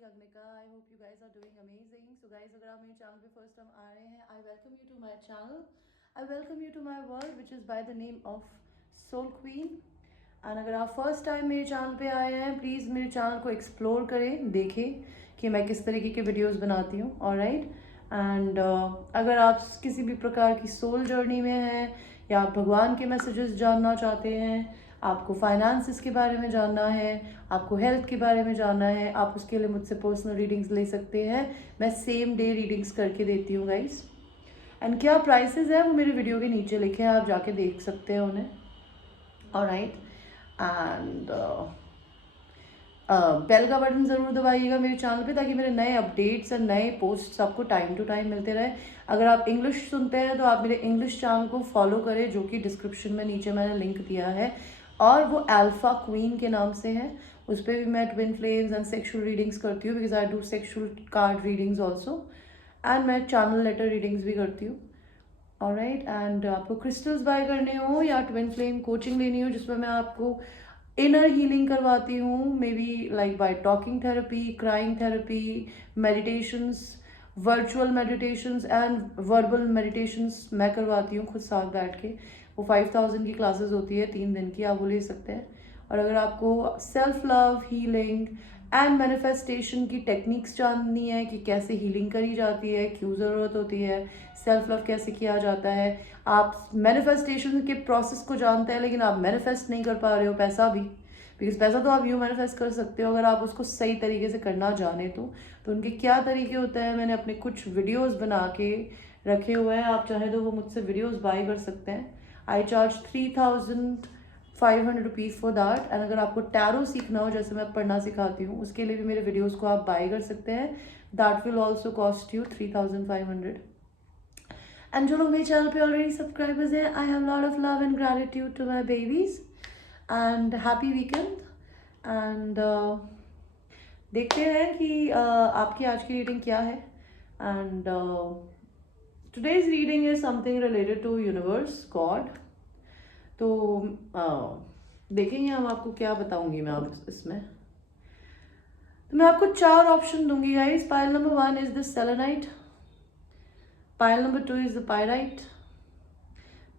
Agnika. I hope you guys are doing amazing. So guys, अगर आप मेरे channel पे फर्स्ट टाइम आ रहे हैं, I welcome you to my channel. I welcome you to my world, which is by the name of Soul Queen. And अगर आप first time मेरे channel पे आए हैं, प्लीज़ मेरे चैनल को एक्सप्लोर करें, देखें कि मैं किस तरीके के वीडियोस बनाती हूँ. ऑलराइट. एंड अगर आप किसी भी प्रकार की सोल जर्नी में हैं या आप भगवान के मैसेजेस जानना चाहते हैं, आपको फाइनेंसिस के बारे में जानना है, आपको हेल्थ के बारे में जानना है, आप उसके लिए मुझसे पर्सनल रीडिंग्स ले सकते हैं. मैं सेम डे रीडिंग्स करके देती हूँ गाइस. एंड क्या प्राइसेस है वो मेरे वीडियो के नीचे लिखे हैं, आप जाके देख सकते हैं उन्हें. ऑलराइट. एंड बेल का बटन ज़रूर दबाइएगा मेरे चैनल पे, ताकि मेरे नए अपडेट्स और नए पोस्ट्स आपको टाइम टू टाइम मिलते रहे. अगर आप इंग्लिश सुनते हैं तो आप मेरे इंग्लिश चैनल को फॉलो करें, जो कि डिस्क्रिप्शन में नीचे मैंने लिंक दिया है, और वो अल्फा क्वीन के नाम से है. उस पर भी मैं twin flames and sexual readings करती हूँ, because I do sexual card readings also. And मैं चैनल लेटर रीडिंग्स भी करती हूँ. ऑलराइट. एंड आपको क्रिस्टल्स बाय करने हो या ट्विन फ्लेम कोचिंग लेनी हो, जिसमें मैं आपको इनर हीलिंग करवाती हूँ, may be like bye talking therapy, crying therapy, meditations, virtual meditations and verbal meditations मैं करवाती हूँ खुद साथ बैठ के. वो 5000 की क्लासेस होती है 3 दिन की, आप वो ले सकते हैं. और अगर आपको self love, healing and manifestation की टेक्निक्स जाननी है कि कैसे हीलिंग करी जाती है, क्यों ज़रूरत होती है, सेल्फ लव कैसे किया जाता है, आप मैनिफेस्टेशन के प्रोसेस को जानते हैं लेकिन आप मैनिफेस्ट नहीं कर पा रहे हो पैसा भी, बिकॉज पैसा तो आप यूँ मैनिफेस्ट कर सकते हो अगर आप उसको सही तरीके से करना जाने तो उनके क्या तरीके होते हैं मैंने अपने कुछ वीडियोस बना के रखे हुए हैं. आप चाहे तो वो मुझसे वीडियोस बाय कर सकते हैं. आई charge 3500 rupees for that. And अगर आपको टैरो सीखना हो, जैसे मैं पढ़ना सिखाती हूँ, उसके लिए भी मेरे वीडियोस को आप बाय कर सकते हैं. That will also cost you 3500. And जो लोग मेरे चैनल पे ऑलरेडी सब्सक्राइबर्स हैं, I have lot of love and gratitude to my babies and happy weekend. And देखते हैं कि आपकी आज की रीडिंग क्या है. And today's reading is something related to universe, god. तो देखेंगे हम आपको क्या बताऊंगी मैं आप इसमें. तो मैं आपको 4 ऑप्शन दूंगी guys. Pile number 1 is the selenite, pile number 2 is the pyrite,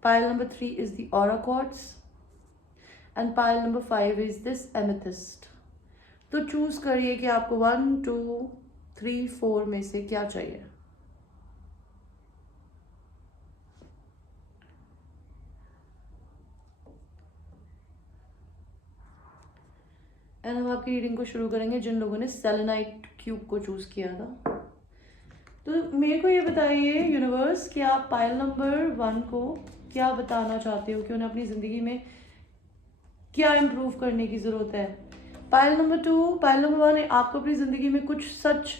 pile number 3 is the aura quartz and pile number 5 is this amethyst. तो चूज करिए कि आपको 1 2 3 4 में से क्या चाहिए. एंड हम आपकी रीडिंग को शुरू करेंगे जिन लोगों ने सेलेनाइट क्यूब को चूज किया था. तो मेरे को ये बताइए यूनिवर्स कि आप पाइल नंबर 1 को क्या बताना चाहते हो कि उन्हें अपनी ज़िंदगी में क्या इम्प्रूव करने की ज़रूरत है. पाइल नंबर 2, पाइल नंबर 1, आपको अपनी ज़िंदगी में कुछ सच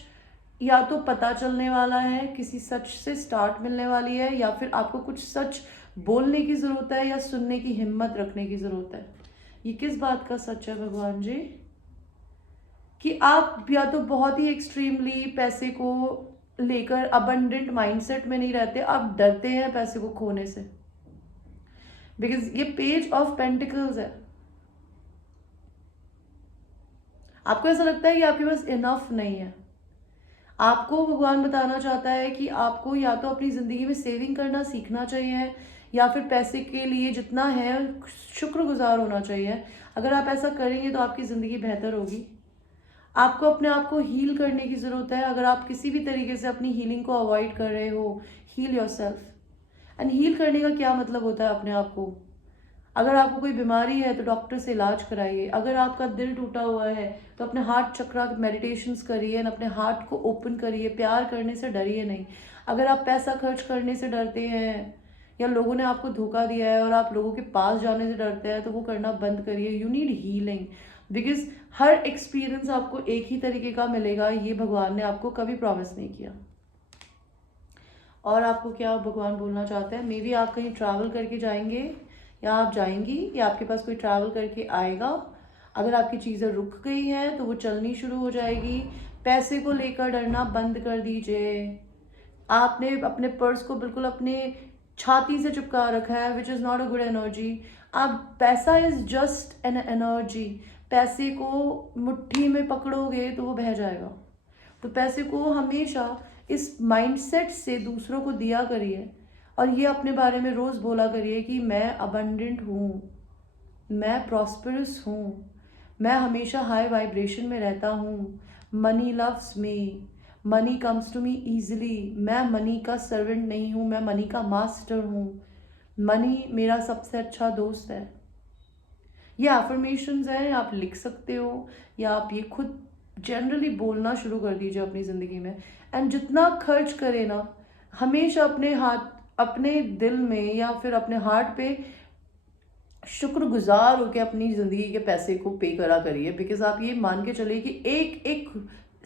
या तो पता चलने वाला है, किसी सच से स्टार्ट मिलने वाली है, या फिर आपको कुछ सच बोलने की ज़रूरत है या सुनने की हिम्मत रखने की ज़रूरत है. ये किस बात का सच है भगवान जी? कि आप या तो बहुत ही एक्सट्रीमली पैसे को लेकर अबंडेंट माइंडसेट में नहीं रहते, आप डरते हैं पैसे को खोने से, बिकॉज ये पेज ऑफ पेंटिकल्स है. आपको ऐसा लगता है कि आपके पास इनफ नहीं है. आपको भगवान बताना चाहता है कि आपको या तो अपनी ज़िंदगी में सेविंग करना सीखना चाहिए, या फिर पैसे के लिए जितना है शुक्रगुजार होना चाहिए. अगर आप ऐसा करेंगे तो आपकी ज़िंदगी बेहतर होगी. आपको अपने आप को हील करने की ज़रूरत है. अगर आप किसी भी तरीके से अपनी हीलिंग को अवॉइड कर रहे हो, हील योरसेल्फ. एंड हील करने का क्या मतलब होता है अपने आप को? अगर आपको कोई बीमारी है तो डॉक्टर से इलाज कराइए. अगर आपका दिल टूटा हुआ है तो अपने हार्ट चक्रा मेडिटेशंस करिए एंड अपने हार्ट को ओपन करिए. प्यार करने से डरिए नहीं. अगर आप पैसा खर्च करने से डरते हैं या लोगों ने आपको धोखा दिया है और आप लोगों के पास जाने से डरते हैं, तो वो करना बंद करिए. You need healing, because her experience आपको एक ही तरीके का मिलेगा, ये भगवान ने आपको कभी प्रॉमिस नहीं किया. और आपको क्या भगवान बोलना चाहते हैं? मे बी आप कहीं ट्रैवल करके जाएंगे या आप जाएंगी या आपके पास कोई ट्रैवल करके आएगा. अगर आपकी चीज़ें रुक गई हैं तो वो चलनी शुरू हो जाएगी. पैसे को लेकर डरना बंद कर दीजिए. आपने अपने पर्स को बिल्कुल अपने छाती से चिपका रखा है, which is not a good energy. आप पैसा इज़ जस्ट एन एनर्जी. पैसे को मुट्ठी में पकड़ोगे तो वो बह जाएगा. तो पैसे को हमेशा इस माइंडसेट से दूसरों को दिया करिए और ये अपने बारे में रोज़ बोला करिए कि मैं अबंडेंट हूँ, मैं प्रॉस्परस हूँ, मैं हमेशा हाई वाइब्रेशन में रहता हूँ, money loves me, money comes to me easily, मैं मनी का सर्वेंट नहीं हूँ, मैं मनी का मास्टर हूँ, मनी मेरा सबसे अच्छा दोस्त है। ये अफर्मेशंस हैं, आप लिख सकते हो या आप ये खुद जनरली बोलना शुरू कर दीजिए अपनी ज़िंदगी में। एंड जितना खर्च करें ना, हमेशा अपने दिल में या फिर अपने हार्ट पे शुक्रगुजार होकर अपनी ज़िंदगी के पैसे को पे करा करिए। बिकॉज आप ये मान के चलिए कि एक एक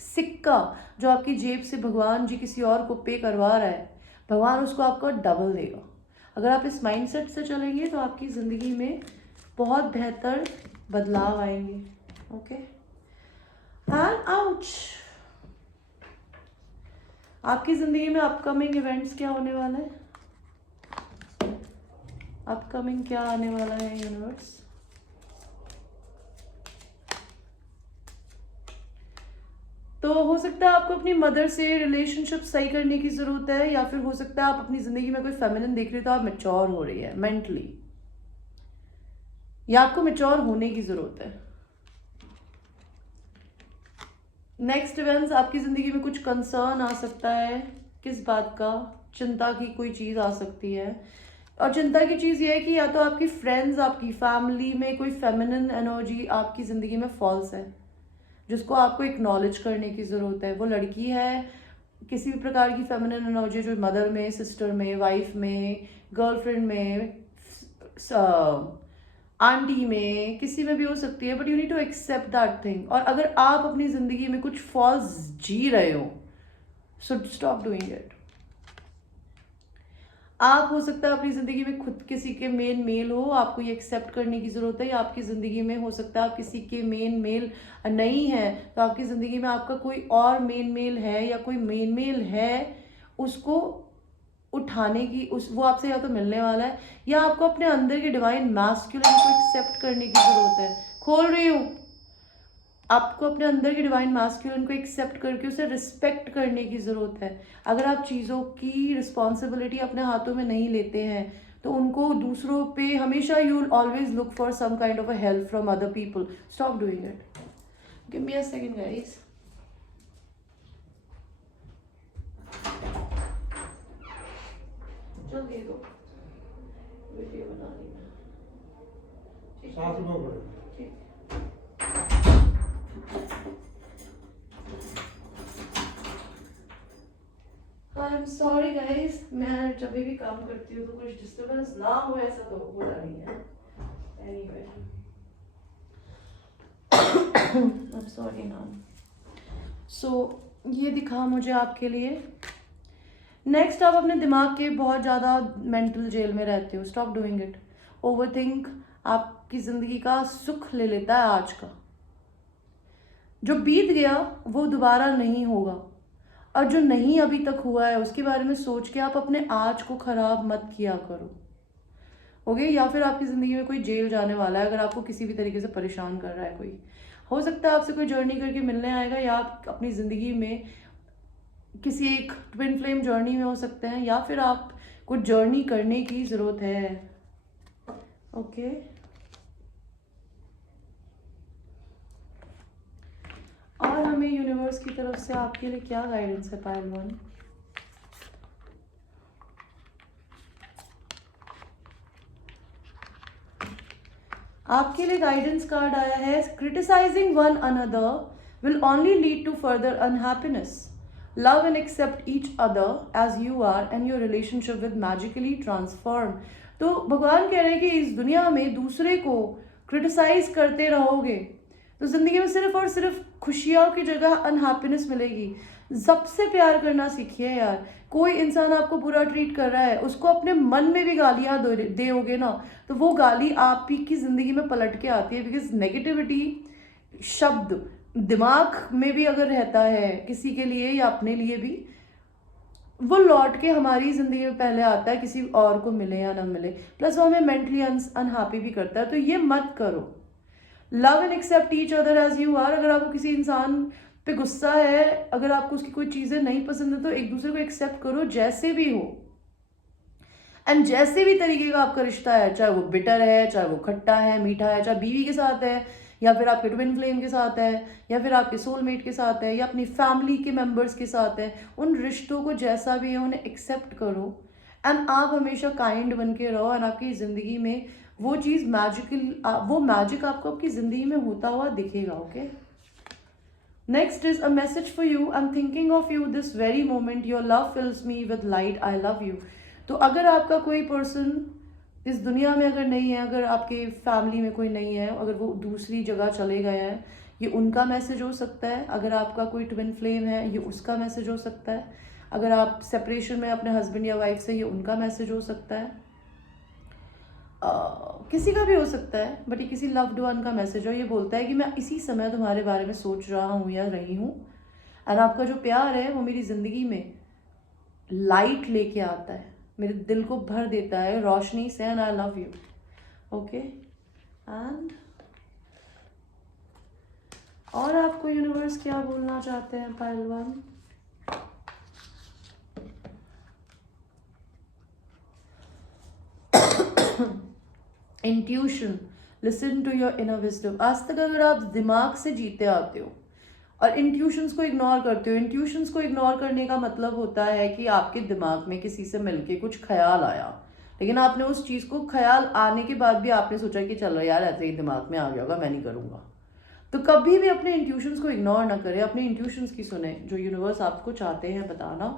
सिक्का जो आपकी जेब से भगवान जी किसी और को पे करवा रहा है, भगवान उसको आपको डबल देगा। अगर आप इस माइंडसेट से चलेंगे तो आपकी ज़िंदगी में बहुत बेहतर बदलाव आएंगे। Okay, and ouch. आपकी ज़िंदगी में अपकमिंग इवेंट्स क्या होने वाले हैं? अपकमिंग क्या आने वाला है यूनिवर्स? तो हो सकता है आपको अपनी मदर से रिलेशनशिप सही करने की ज़रूरत है, या फिर हो सकता है आप अपनी ज़िंदगी में कोई फेमिनिन देख रहे हो तो आप मैच्योर हो रही है मेंटली, या आपको मैच्योर होने की ज़रूरत है। नेक्स्ट इवेंट्स, आपकी ज़िंदगी में कुछ कंसर्न आ सकता है। किस बात का? चिंता की कोई चीज़ आ सकती है। और चिंता की चीज़ ये है कि या तो आपकी फ्रेंड्स, आपकी फैमिली में कोई फेमिनिन एनर्जी आपकी ज़िंदगी में फॉल्स है, जिसको आपको एक्नॉलेज करने की ज़रूरत है। वो लड़की है, किसी भी प्रकार की फेमिनिन एनर्जी जो मदर में, सिस्टर में, वाइफ में, गर्लफ्रेंड में, आंटी में, किसी में भी हो सकती है, but you need to accept that thing. और अगर आप अपनी ज़िंदगी में कुछ फॉल्स जी रहे हो, सो स्टॉप डूइंग इट। आप हो सकता है अपनी ज़िंदगी में खुद किसी के मेन मेल हो, आपको ये एक्सेप्ट करने की ज़रूरत है। या आपकी ज़िंदगी में हो सकता है आप किसी के मेन मेल नहीं है, तो आपकी ज़िंदगी में आपका कोई और मेन मेल है या कोई मेन मेल है, उसको उठाने की वो आपसे या तो मिलने वाला है, या आपको अपने अंदर के डिवाइन मैस्कुलिन को एक्सेप्ट करने की ज़रूरत है। खोल रही हूँ, आपको अपने अंदर के डिवाइन मैस्कुलिन को एक्सेप्ट करके उसे रिस्पेक्ट करने की ज़रूरत है। अगर आप चीज़ों की रिस्पॉन्सिबिलिटी अपने हाथों में नहीं लेते हैं तो उनको दूसरों पे हमेशा you will always look for some kind of a help from other people. Stop doing it. Give me a second guys. जल्दी दो, वीडियो बना रही मैं। आई एम सॉरी गाइस, मैं जब भी काम करती हूँ तो कुछ डिस्टर्बेंस ना हो ऐसा तो होता नहीं है। Anyway, I am sorry now. So ये दिखा मुझे आपके लिए। नेक्स्ट, आप अपने दिमाग के बहुत ज़्यादा मेंटल जेल में रहते हो। Stop doing it. ओवरथिंक आपकी ज़िंदगी का सुख ले लेता है आज का। जो बीत गया वो दोबारा नहीं होगा, और जो नहीं अभी तक हुआ है उसके बारे में सोच के आप अपने आज को खराब मत किया करो। ओके, या फिर आपकी ज़िंदगी में कोई जेल जाने वाला है अगर आपको किसी भी तरीके से परेशान कर रहा है कोई। हो सकता है आपसे कोई जर्नी करके मिलने आएगा, या आप अपनी ज़िंदगी में किसी एक ट्विन फ्लेम जर्नी में हो सकते हैं, या फिर आप कुछ जर्नी करने की ज़रूरत है। ओके, और हमें यूनिवर्स की तरफ से आपके लिए क्या गाइडेंस है पायल 1? आपके लिए गाइडेंस कार्ड आया है, criticising one another will only lead to further unhappiness. Love and accept each other as you are and your relationship with magically transform. तो भगवान कह रहे हैं कि इस दुनिया में दूसरे को क्रिटिसाइज करते रहोगे तो जिंदगी में सिर्फ और सिर्फ खुशियों की जगह अनहैप्पीनेस मिलेगी। सबसे प्यार करना सीखिए यार। कोई इंसान आपको बुरा ट्रीट कर रहा है, उसको अपने मन में भी गालियां दोगे ना, तो वो गाली आप ही की जिंदगी में पलट के आती है। बिकॉज नेगेटिविटी शब्द दिमाग में भी अगर रहता है किसी के लिए या अपने लिए भी, वो लौट के हमारी जिंदगी में पहले आता है, किसी और को मिले या ना मिले। प्लस वो हमें मेंटली अनहैप्पी भी करता है। तो ये मत करो। Love and accept each other as you are. अगर आपको किसी इंसान पे गुस्सा है, अगर आपको उसकी कोई चीज़ें नहीं पसंद है तो एक दूसरे को एक्सेप्ट करो जैसे भी हो, एंड जैसे भी तरीके का आपका रिश्ता है, चाहे वो बिटर है, चाहे वो खट्टा है, मीठा है, चाहे बीवी के साथ है, या फिर आपके ट्विन फ्लेम के साथ है, या फिर आपके सोलमेट के साथ है, या अपनी फैमिली के मेंबर्स के साथ है, उन रिश्तों को जैसा भी है उन्हें एक्सेप्ट करो, एंड आप हमेशा काइंड बन के रहो, एंड आपकी ज़िंदगी में वो चीज़ मैजिकल, वो मैजिक आपको आपकी ज़िंदगी में होता हुआ दिखेगा. Okay, next is a message for you. I am thinking of you this very moment, your love fills me with light, I love you. तो अगर आपका कोई पर्सन इस दुनिया में अगर नहीं है, अगर आपके फैमिली में कोई नहीं है, अगर वो दूसरी जगह चले गए हैं, ये उनका मैसेज हो सकता है. अगर आपका कोई ट्विन फ्लेम है, ये उसका मैसेज हो सकता है. अगर आप सेपरेशन में अपने हस्बैंड या वाइफ से, ये उनका मैसेज हो सकता है. किसी का भी हो सकता है, बट ये किसी लव्ड वन का मैसेज हो. ये बोलता है कि मैं इसी समय तुम्हारे बारे में सोच रहा हूँ या रही हूँ, और आपका जो प्यार है वो मेरी ज़िंदगी में लाइट लेके आता है, मेरे दिल को भर देता है रोशनी से, and I love you. Okay, and और आपको यूनिवर्स क्या बोलना चाहते हैं पहलवान? Intuition, listen to your inner wisdom. आज तक अगर आप दिमाग से जीते आते हो और इंट्यूशंस को इग्नोर करते हो, इंट्यूशंस को इग्नोर करने का मतलब होता है कि आपके दिमाग में किसी से मिलके कुछ ख्याल आया, लेकिन आपने उस चीज़ को, ख्याल आने के बाद भी आपने सोचा कि चलो यार ऐसे ही दिमाग में आ गया होगा, मैं नहीं करूँगा. तो कभी भी अपने इंट्यूशंस को इग्नोर ना करें, अपने इंट्यूशंस की सुने जो यूनिवर्स आपको चाहते हैं बताना.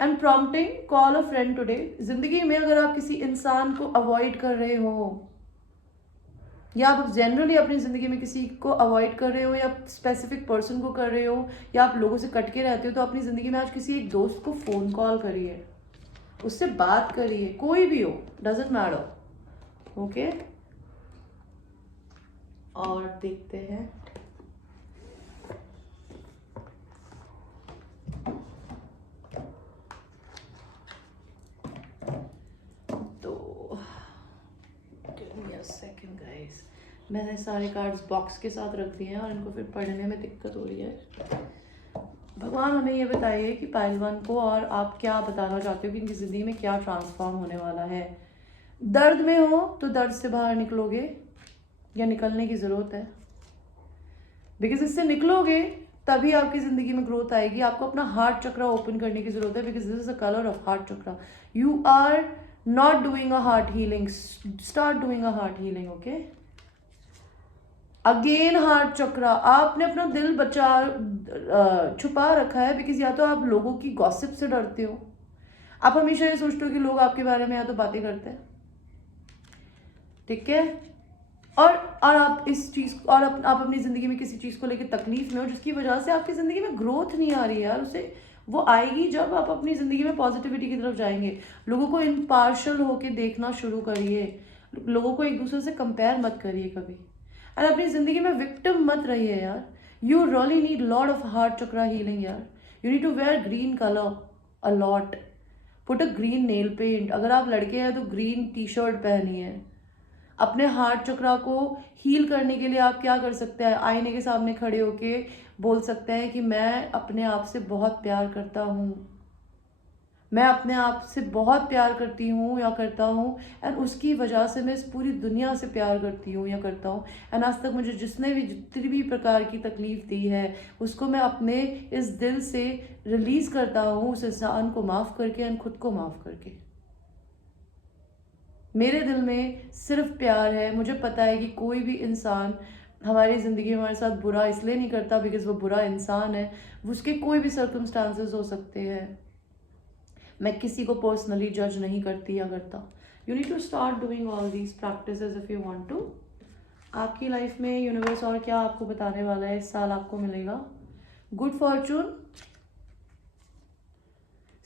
And prompting, call a friend today. जिंदगी में अगर आप किसी इंसान को अवॉइड कर रहे हो, या आप जनरली अपनी ज़िंदगी में किसी को अवॉइड कर रहे हो, या स्पेसिफिक पर्सन को कर रहे हो, या आप लोगों से कट के रहते हो, तो अपनी ज़िंदगी में आज किसी एक दोस्त को फ़ोन कॉल करिए, उससे बात करिए, कोई भी हो, डजेंट मैटर. ओके, और देखते हैं. तो सेकंड गाइस, मैंने सारे कार्ड्स बॉक्स के साथ रख दिए हैं और इनको फिर पढ़ने में दिक्कत हो रही है. भगवान हमें ये बताइए कि पहलवान को और आप क्या बताना चाहते हो कि इनकी ज़िंदगी में क्या ट्रांसफॉर्म होने वाला है. दर्द में हो तो दर्द से बाहर निकलोगे, या निकलने की ज़रूरत है, बिकॉज इससे निकलोगे तभी आपकी ज़िंदगी में ग्रोथ आएगी. आपको अपना हार्ट चक्रा ओपन करने की ज़रूरत है, because this is the colour of heart chakra. You are not doing a heart healing, start doing a heart healing. Okay, again heart chakra. आपने अपना दिल छुपा रखा है, बिकॉज या तो आप लोगों की गॉसिप से डरते हो, आप हमेशा ये सोचते हो कि लोग आपके बारे में या तो बातें करते हैं, ठीक है, और आप इस चीज़, और आप अपनी ज़िंदगी में किसी चीज़ को लेकर तकलीफ में हो, जिसकी वजह से आपकी ज़िंदगी में ग्रोथ नहीं आ रही है यार. उसे वो आएगी जब आप अपनी ज़िंदगी में पॉजिटिविटी की तरफ जाएंगे. लोगों को इम्पार्शल होके देखना शुरू करिए, लोगों को एक दूसरे से कंपेयर मत करिए कभी, और अपनी ज़िंदगी में विक्टिम मत रहिए यार. You really need lot of heart chakra healing यार. You need to wear green colour a lot, put a green nail paint. अगर आप लड़के हैं तो ग्रीन टी शर्ट पहनिए. अपने हार्ट चक्रा को हील करने के लिए आप क्या कर सकते हैं? आईने के सामने खड़े होके बोल सकते हैं कि मैं अपने आप से बहुत प्यार करता हूँ, मैं अपने आप से बहुत प्यार करती हूँ या करता हूँ, एंड उसकी वजह से मैं इस पूरी दुनिया से प्यार करती हूँ या करता हूँ. एंड आज तक मुझे जिसने भी जितनी भी प्रकार की तकलीफ दी है, उसको मैं अपने इस दिल से रिलीज़ करता हूँ, उस इंसान को माफ़ करके एंड खुद को माफ़ करके. मेरे दिल में सिर्फ प्यार है. मुझे पता है कि कोई भी इंसान हमारी ज़िंदगी में हमारे साथ बुरा इसलिए नहीं करता बिकॉज वो बुरा इंसान है. उसके कोई भी सर्कमस्टांसेस हो सकते हैं. मैं किसी को पर्सनली जज नहीं करती या करता. You need to start doing all these practices if you want to. आपकी लाइफ में यूनिवर्स और क्या आपको बताने वाला है इस साल आपको मिलेगा? Good Fortune,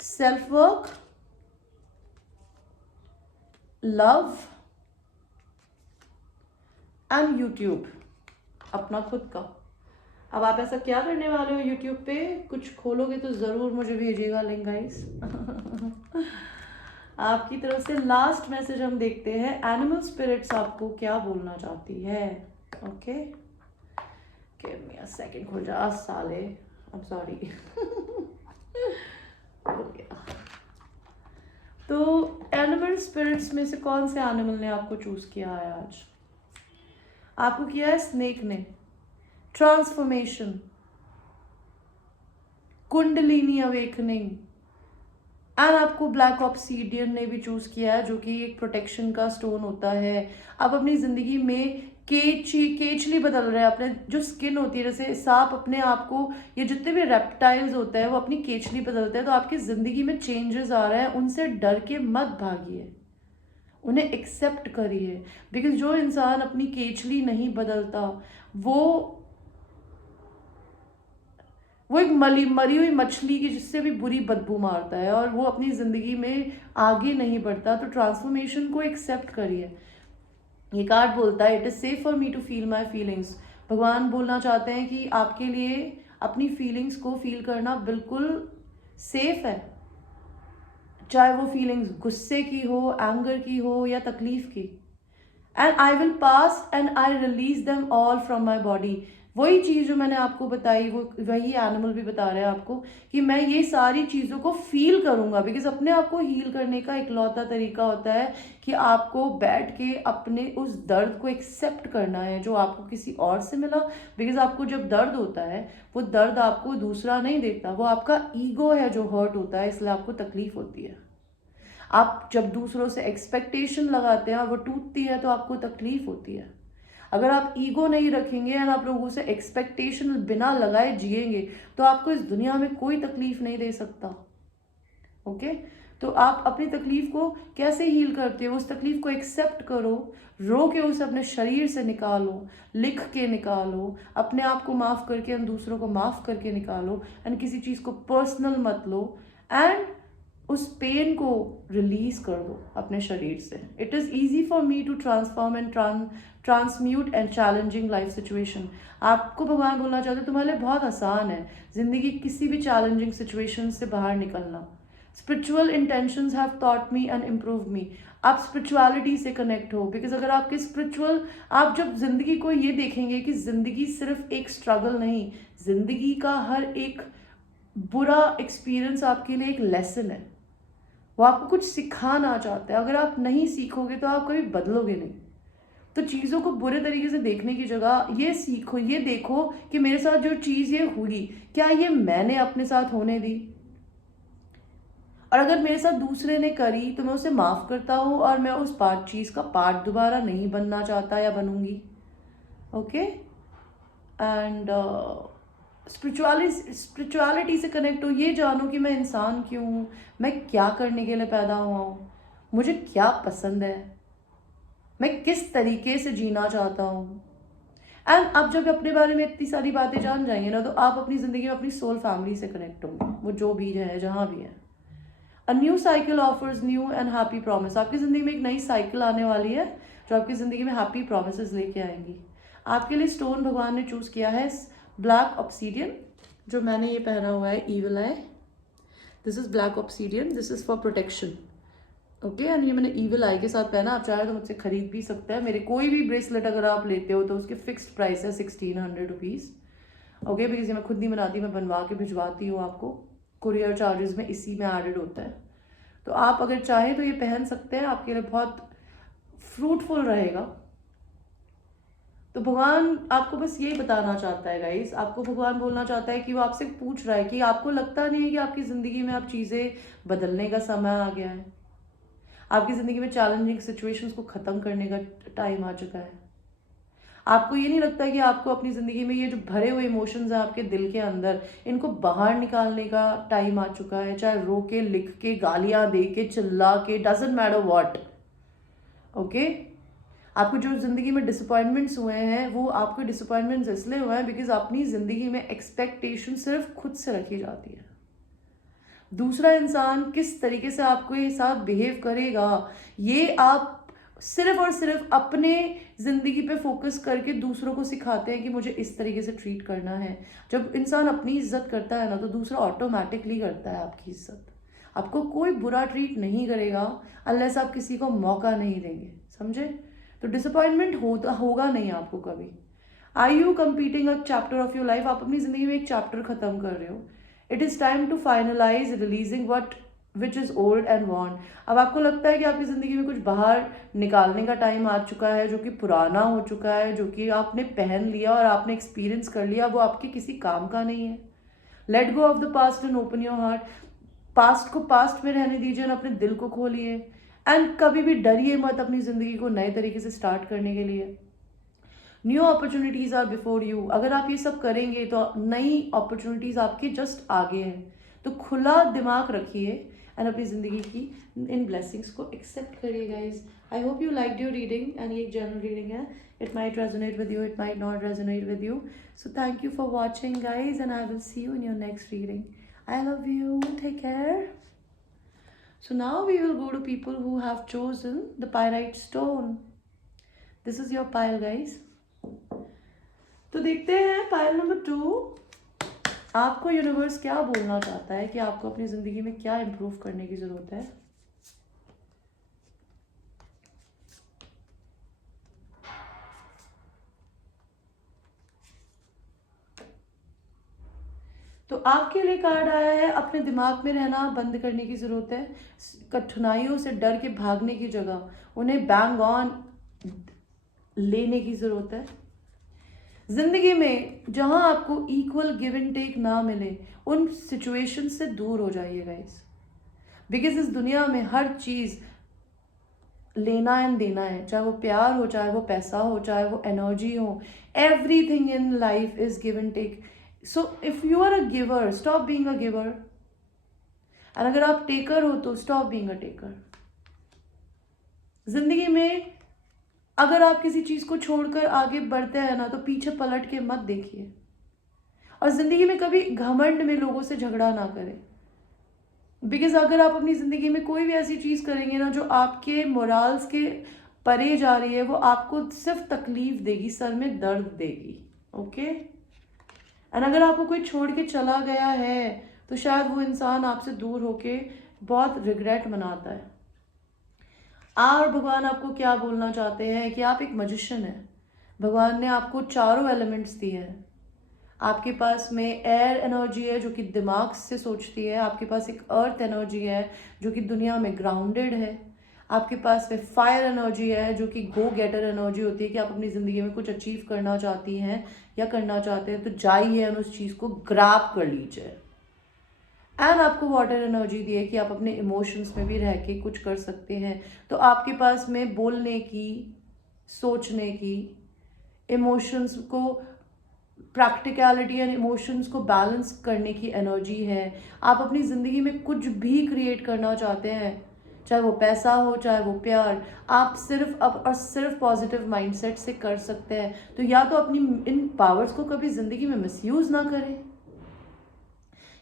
self work, love and YouTube, अपना खुद का. अब आप ऐसा क्या करने वाले हो यूट्यूब पे? कुछ खोलोगे तो ज़रूर मुझे भेजिएगा लिंक गाइस. आपकी तरफ से लास्ट मैसेज हम देखते हैं. एनिमल स्पिरिट्स आपको क्या बोलना चाहती है? Okay, give me a second, खुल जा साले, आई एम सॉरी। हो गया। तो एनिमल स्पिरिट्स में से कौन से एनिमल ने आपको चूज किया है आज? आपको किया है स्नेक ने, ट्रांसफॉर्मेशन, कुंडलिनी अवेकनिंग, एंड आपको ब्लैक ऑब्सीडियन ने भी चूज किया है, जो कि एक प्रोटेक्शन का स्टोन होता है। आप अपनी जिंदगी में केचली बदल रहे हैं, अपने जो स्किन होती है, जैसे सांप अपने आप को, ये जितने भी रेप्टाइल्स होते हैं वो अपनी केचली बदलते हैं, तो आपकी जिंदगी में चेंजेस आ रहे हैं, उनसे डर के मत भागिए, उन्हें एक्सेप्ट करिए। बिकॉज जो इंसान अपनी केचली नहीं बदलता वो एक मरी हुई मछली की जिससे भी बुरी बदबू मारता है, और वो अपनी जिंदगी में आगे नहीं बढ़ता। तो ट्रांसफॉर्मेशन को एक्सेप्ट करिए। ये कार्ड बोलता है it is safe for me to feel my feelings. भगवान बोलना चाहते हैं कि आपके लिए अपनी फीलिंग्स को फील करना बिल्कुल सेफ है, चाहे वो फीलिंग्स गुस्से की हो, एंगर की हो या तकलीफ की। And I will pass and I release them all from my body. वही चीज़ जो मैंने आपको बताई, वो वही एनिमल भी बता रहे हैं आपको कि मैं ये सारी चीज़ों को फील करूंगा। बिकॉज अपने आप को हील करने का इकलौता तरीका होता है कि आपको बैठ के अपने उस दर्द को एक्सेप्ट करना है जो आपको किसी और से मिला। बिकॉज आपको जब दर्द होता है, वो दर्द आपको दूसरा नहीं देता, वो आपका ईगो है जो हर्ट होता है, इसलिए आपको तकलीफ होती है। आप जब दूसरों से एक्सपेक्टेशन लगाते हैं और वो टूटती है तो आपको तकलीफ होती है। अगर आप ईगो नहीं रखेंगे और आप लोगों से एक्सपेक्टेशन बिना लगाए जिएंगे तो आपको इस दुनिया में कोई तकलीफ नहीं दे सकता। ओके, तो आप अपनी तकलीफ को कैसे हील करते हो? उस तकलीफ को एक्सेप्ट करो, रो के उसे अपने शरीर से निकालो, लिख के निकालो, अपने आप को माफ करके एंड दूसरों को माफ करके निकालो, एंड किसी चीज को पर्सनल मत लो, एंड उस पेन को रिलीज कर दो अपने शरीर से। It is easy for me to transform and transmute and challenging life situation. आपको भगवान बोलना चाहते हैं तुम्हारे लिए बहुत आसान है जिंदगी किसी भी चैलेंजिंग सिचुएशन से बाहर निकलना। Spiritual intentions have taught me and improve me. आप स्पिरिचुअलिटी से कनेक्ट हो, बिकॉज अगर आपके स्पिरिचुअल, आप जब जिंदगी को ये देखेंगे कि जिंदगी सिर्फ एक स्ट्रगल नहीं, जिंदगी का हर एक बुरा एक्सपीरियंस आपके लिए एक लेसन है, वो आपको कुछ सिखाना चाहता है। अगर आप नहीं सीखोगे तो आप कभी बदलोगे नहीं। तो चीज़ों को बुरे तरीके से देखने की जगह ये सीखो, ये देखो कि मेरे साथ जो चीज़ ये हुई, क्या ये मैंने अपने साथ होने दी? और अगर मेरे साथ दूसरे ने करी तो मैं उसे माफ़ करता हूँ और मैं उस चीज़ का पार्ट दोबारा नहीं बनना चाहता या बनूंगी। ओके, एंड स्पिरिचुअलिटी से कनेक्ट हो, ये जानो कि मैं इंसान क्यों हूँ, मैं क्या करने के लिए पैदा हुआ हूँ, मुझे क्या पसंद है, मैं किस तरीके से जीना चाहता हूँ। एंड आप जब अपने बारे में इतनी सारी बातें जान जाएंगे ना, तो आप अपनी ज़िंदगी में अपनी सोल फैमिली से कनेक्ट होंगे, वो जो भी है जहाँ भी है। A new cycle offers new and happy promise. आपकी ज़िंदगी में एक नई साइकिल आने वाली है जो आपकी ज़िंदगी में हैप्पी प्रॉमिसेस लेके आएंगी। आपके लिए स्टोन भगवान ने चूज़ किया है ब्लैक ऑब्सीडियन, जो मैंने ये पहना हुआ है, evil I. This is black obsidian, this is for protection. Okay, and ये मैंने ईविल आई के साथ पहना। आप चाहे तो मुझसे खरीद भी सकते हैं। मेरे कोई भी ब्रेसलेट अगर आप लेते हो तो उसके फिक्स्ड प्राइस है 1600 रुपीज़। ओके, बिकॉज ये मैं खुद नहीं बनाती, मैं बनवा के भिजवाती हूँ आपको। कुरियर चार्जेस में इसी में एडेड होता है। तो आप अगर चाहें तो ये पहन सकते हैं, आपके लिए बहुत फ्रूटफुल रहेगा। तो भगवान आपको बस यही बताना चाहता है गाइस, आपको भगवान बोलना चाहता है कि वो आपसे पूछ रहा है कि आपको लगता नहीं है कि आपकी ज़िंदगी में आप चीज़ें बदलने का समय आ गया है, आपकी ज़िंदगी में चैलेंजिंग सिचुएशंस को ख़त्म करने का टाइम आ चुका है। आपको ये नहीं लगता कि आपको अपनी ज़िंदगी में ये जो भरे हुए इमोशंस हैं आपके दिल के अंदर, इनको बाहर निकालने का टाइम आ चुका है? चाहे रो के, लिख के, गालियाँ दे के, चिल्ला के, डजेंट मैटर व्हाट। ओके, आपको जो ज़िंदगी में डिसअपॉइंटमेंट्स हुए हैं, वो आपके डिसअपॉइंटमेंट्स इसलिए हुए हैं बिकॉज अपनी ज़िंदगी में एक्सपेक्टेशन सिर्फ खुद से रखी जाती है। दूसरा इंसान किस तरीके से आपके साथ बिहेव करेगा, ये आप सिर्फ और सिर्फ अपने ज़िंदगी पे फोकस करके दूसरों को सिखाते हैं कि मुझे इस तरीके से ट्रीट करना है। जब इंसान अपनी इज्जत करता है ना, तो दूसरा ऑटोमेटिकली करता है आपकी इज्जत। आपको कोई बुरा ट्रीट नहीं करेगा अनलेस आप किसी को मौका नहीं देंगे, समझे? तो डिसअपॉइंटमेंट होगा नहीं आपको कभी। Are you completing a chapter of your life? आप अपनी जिंदगी में एक चैप्टर खत्म कर रहे हो. It is time to finalise releasing what which is old and want. अब आपको लगता है कि आपकी जिंदगी में कुछ बाहर निकालने का टाइम आ चुका है, जो कि पुराना हो चुका है, जो कि आपने पहन लिया और आपने एक्सपीरियंस कर लिया, वो आपके किसी काम का नहीं है. Let go of the past and open your heart. Past को पास्ट में रहने दीजिए और अपने दिल को खोलिए. एंड कभी भी डरिए मत अपनी जिंदगी को नए तरीके से स्टार्ट करने के लिए. New opportunities are before you. अगर आप ये सब करेंगे तो नई अपॉर्चुनिटीज आपके जस्ट आगे हैं. तो खुला दिमाग रखिए एंड अपनी जिंदगी की इन ब्लेसिंग्स को एक्सेप्ट करिए guys. I hope you like your reading. And ये एक जनरल रीडिंग है. It might resonate with you, it might not resonate with you. So thank you for watching guys and I will see you in your next reading. I love you. Take care. So now we will go to people who have chosen the pyrite stone. This is your pile, guys. तो देखते हैं pile number 2. आपको universe क्या बोलना चाहता है कि आपको अपनी जिंदगी में क्या इंप्रूव करने की जरूरत है. तो आपके लिए कार्ड आया है अपने दिमाग में रहना बंद करने की ज़रूरत है. कठिनाइयों से डर के भागने की जगह उन्हें बैंग ऑन लेने की ज़रूरत है. जिंदगी में जहां आपको इक्वल गिव एंड टेक ना मिले उन सिचुएशन से दूर हो जाइए गाइस. बिकॉज इस दुनिया में हर चीज़ लेना एंड देना है. चाहे वो प्यार हो, चाहे वो पैसा हो, चाहे वो एनर्जी हो. Everything in life is give and take. So if you are a giver, stop being a giver. और अगर आप टेकर हो तो stop being a taker. जिंदगी में अगर आप किसी चीज को छोड़कर आगे बढ़ते हैं ना तो पीछे पलट के मत देखिए. और जिंदगी में कभी घमंड में लोगों से झगड़ा ना करें. बिकॉज अगर आप अपनी जिंदगी में कोई भी ऐसी चीज करेंगे ना जो आपके मोरल्स के परे जा रही है, वो आपको सिर्फ तकलीफ देगी, सर में दर्द देगी. ओके. एंड अगर आपको कोई छोड़ के चला गया है तो शायद वो इंसान आपसे दूर होके बहुत रिग्रेट मनाता है. और भगवान आपको क्या बोलना चाहते हैं कि आप एक मैजिशियन हैं. भगवान ने आपको चारों एलिमेंट्स दिए हैं. आपके पास में एयर एनर्जी है जो कि दिमाग से सोचती है. आपके पास एक अर्थ एनर्जी है जो कि दुनिया में ग्राउंडेड है. आपके पास में फायर एनर्जी है जो कि गो गेटर एनर्जी होती है कि आप अपनी ज़िंदगी में कुछ अचीव करना चाहती हैं या करना चाहते हैं तो जाइए और उस चीज़ को ग्रैब कर लीजिए. एंड आपको वाटर एनर्जी दी है कि आप अपने इमोशंस में भी रह के कुछ कर सकते हैं. तो आपके पास में बोलने की, सोचने की, इमोशंस को, प्रैक्टिकलिटी एंड इमोशंस को बैलेंस करने की एनर्जी है. आप अपनी ज़िंदगी में कुछ भी क्रिएट करना चाहते हैं, चाहे वो पैसा हो, चाहे वो प्यार, आप सिर्फ अब और सिर्फ पॉजिटिव माइंडसेट से कर सकते हैं. तो या तो अपनी इन पावर्स को कभी ज़िंदगी में मिसयूज़ ना करें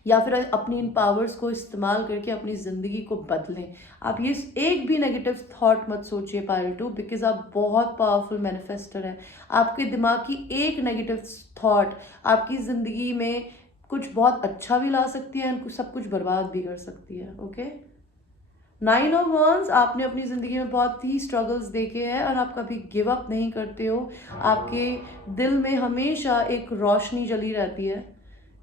या फिर अपनी इन पावर्स को इस्तेमाल करके अपनी ज़िंदगी को बदलें. आप ये एक भी नेगेटिव थॉट मत सोचिए पाइल 2, बिकॉज आप बहुत पावरफुल मैनिफेस्टर हैं. आपके दिमाग की एक नेगेटिव थॉट आपकी ज़िंदगी में कुछ बहुत अच्छा भी ला सकती है और सब कुछ बर्बाद भी कर सकती है. ओके. 9 ऑफ वांड्स, आपने अपनी ज़िंदगी में बहुत ही स्ट्रगल्स देखे हैं और आप कभी गिव अप नहीं करते हो. आपके दिल में हमेशा एक रोशनी जली रहती है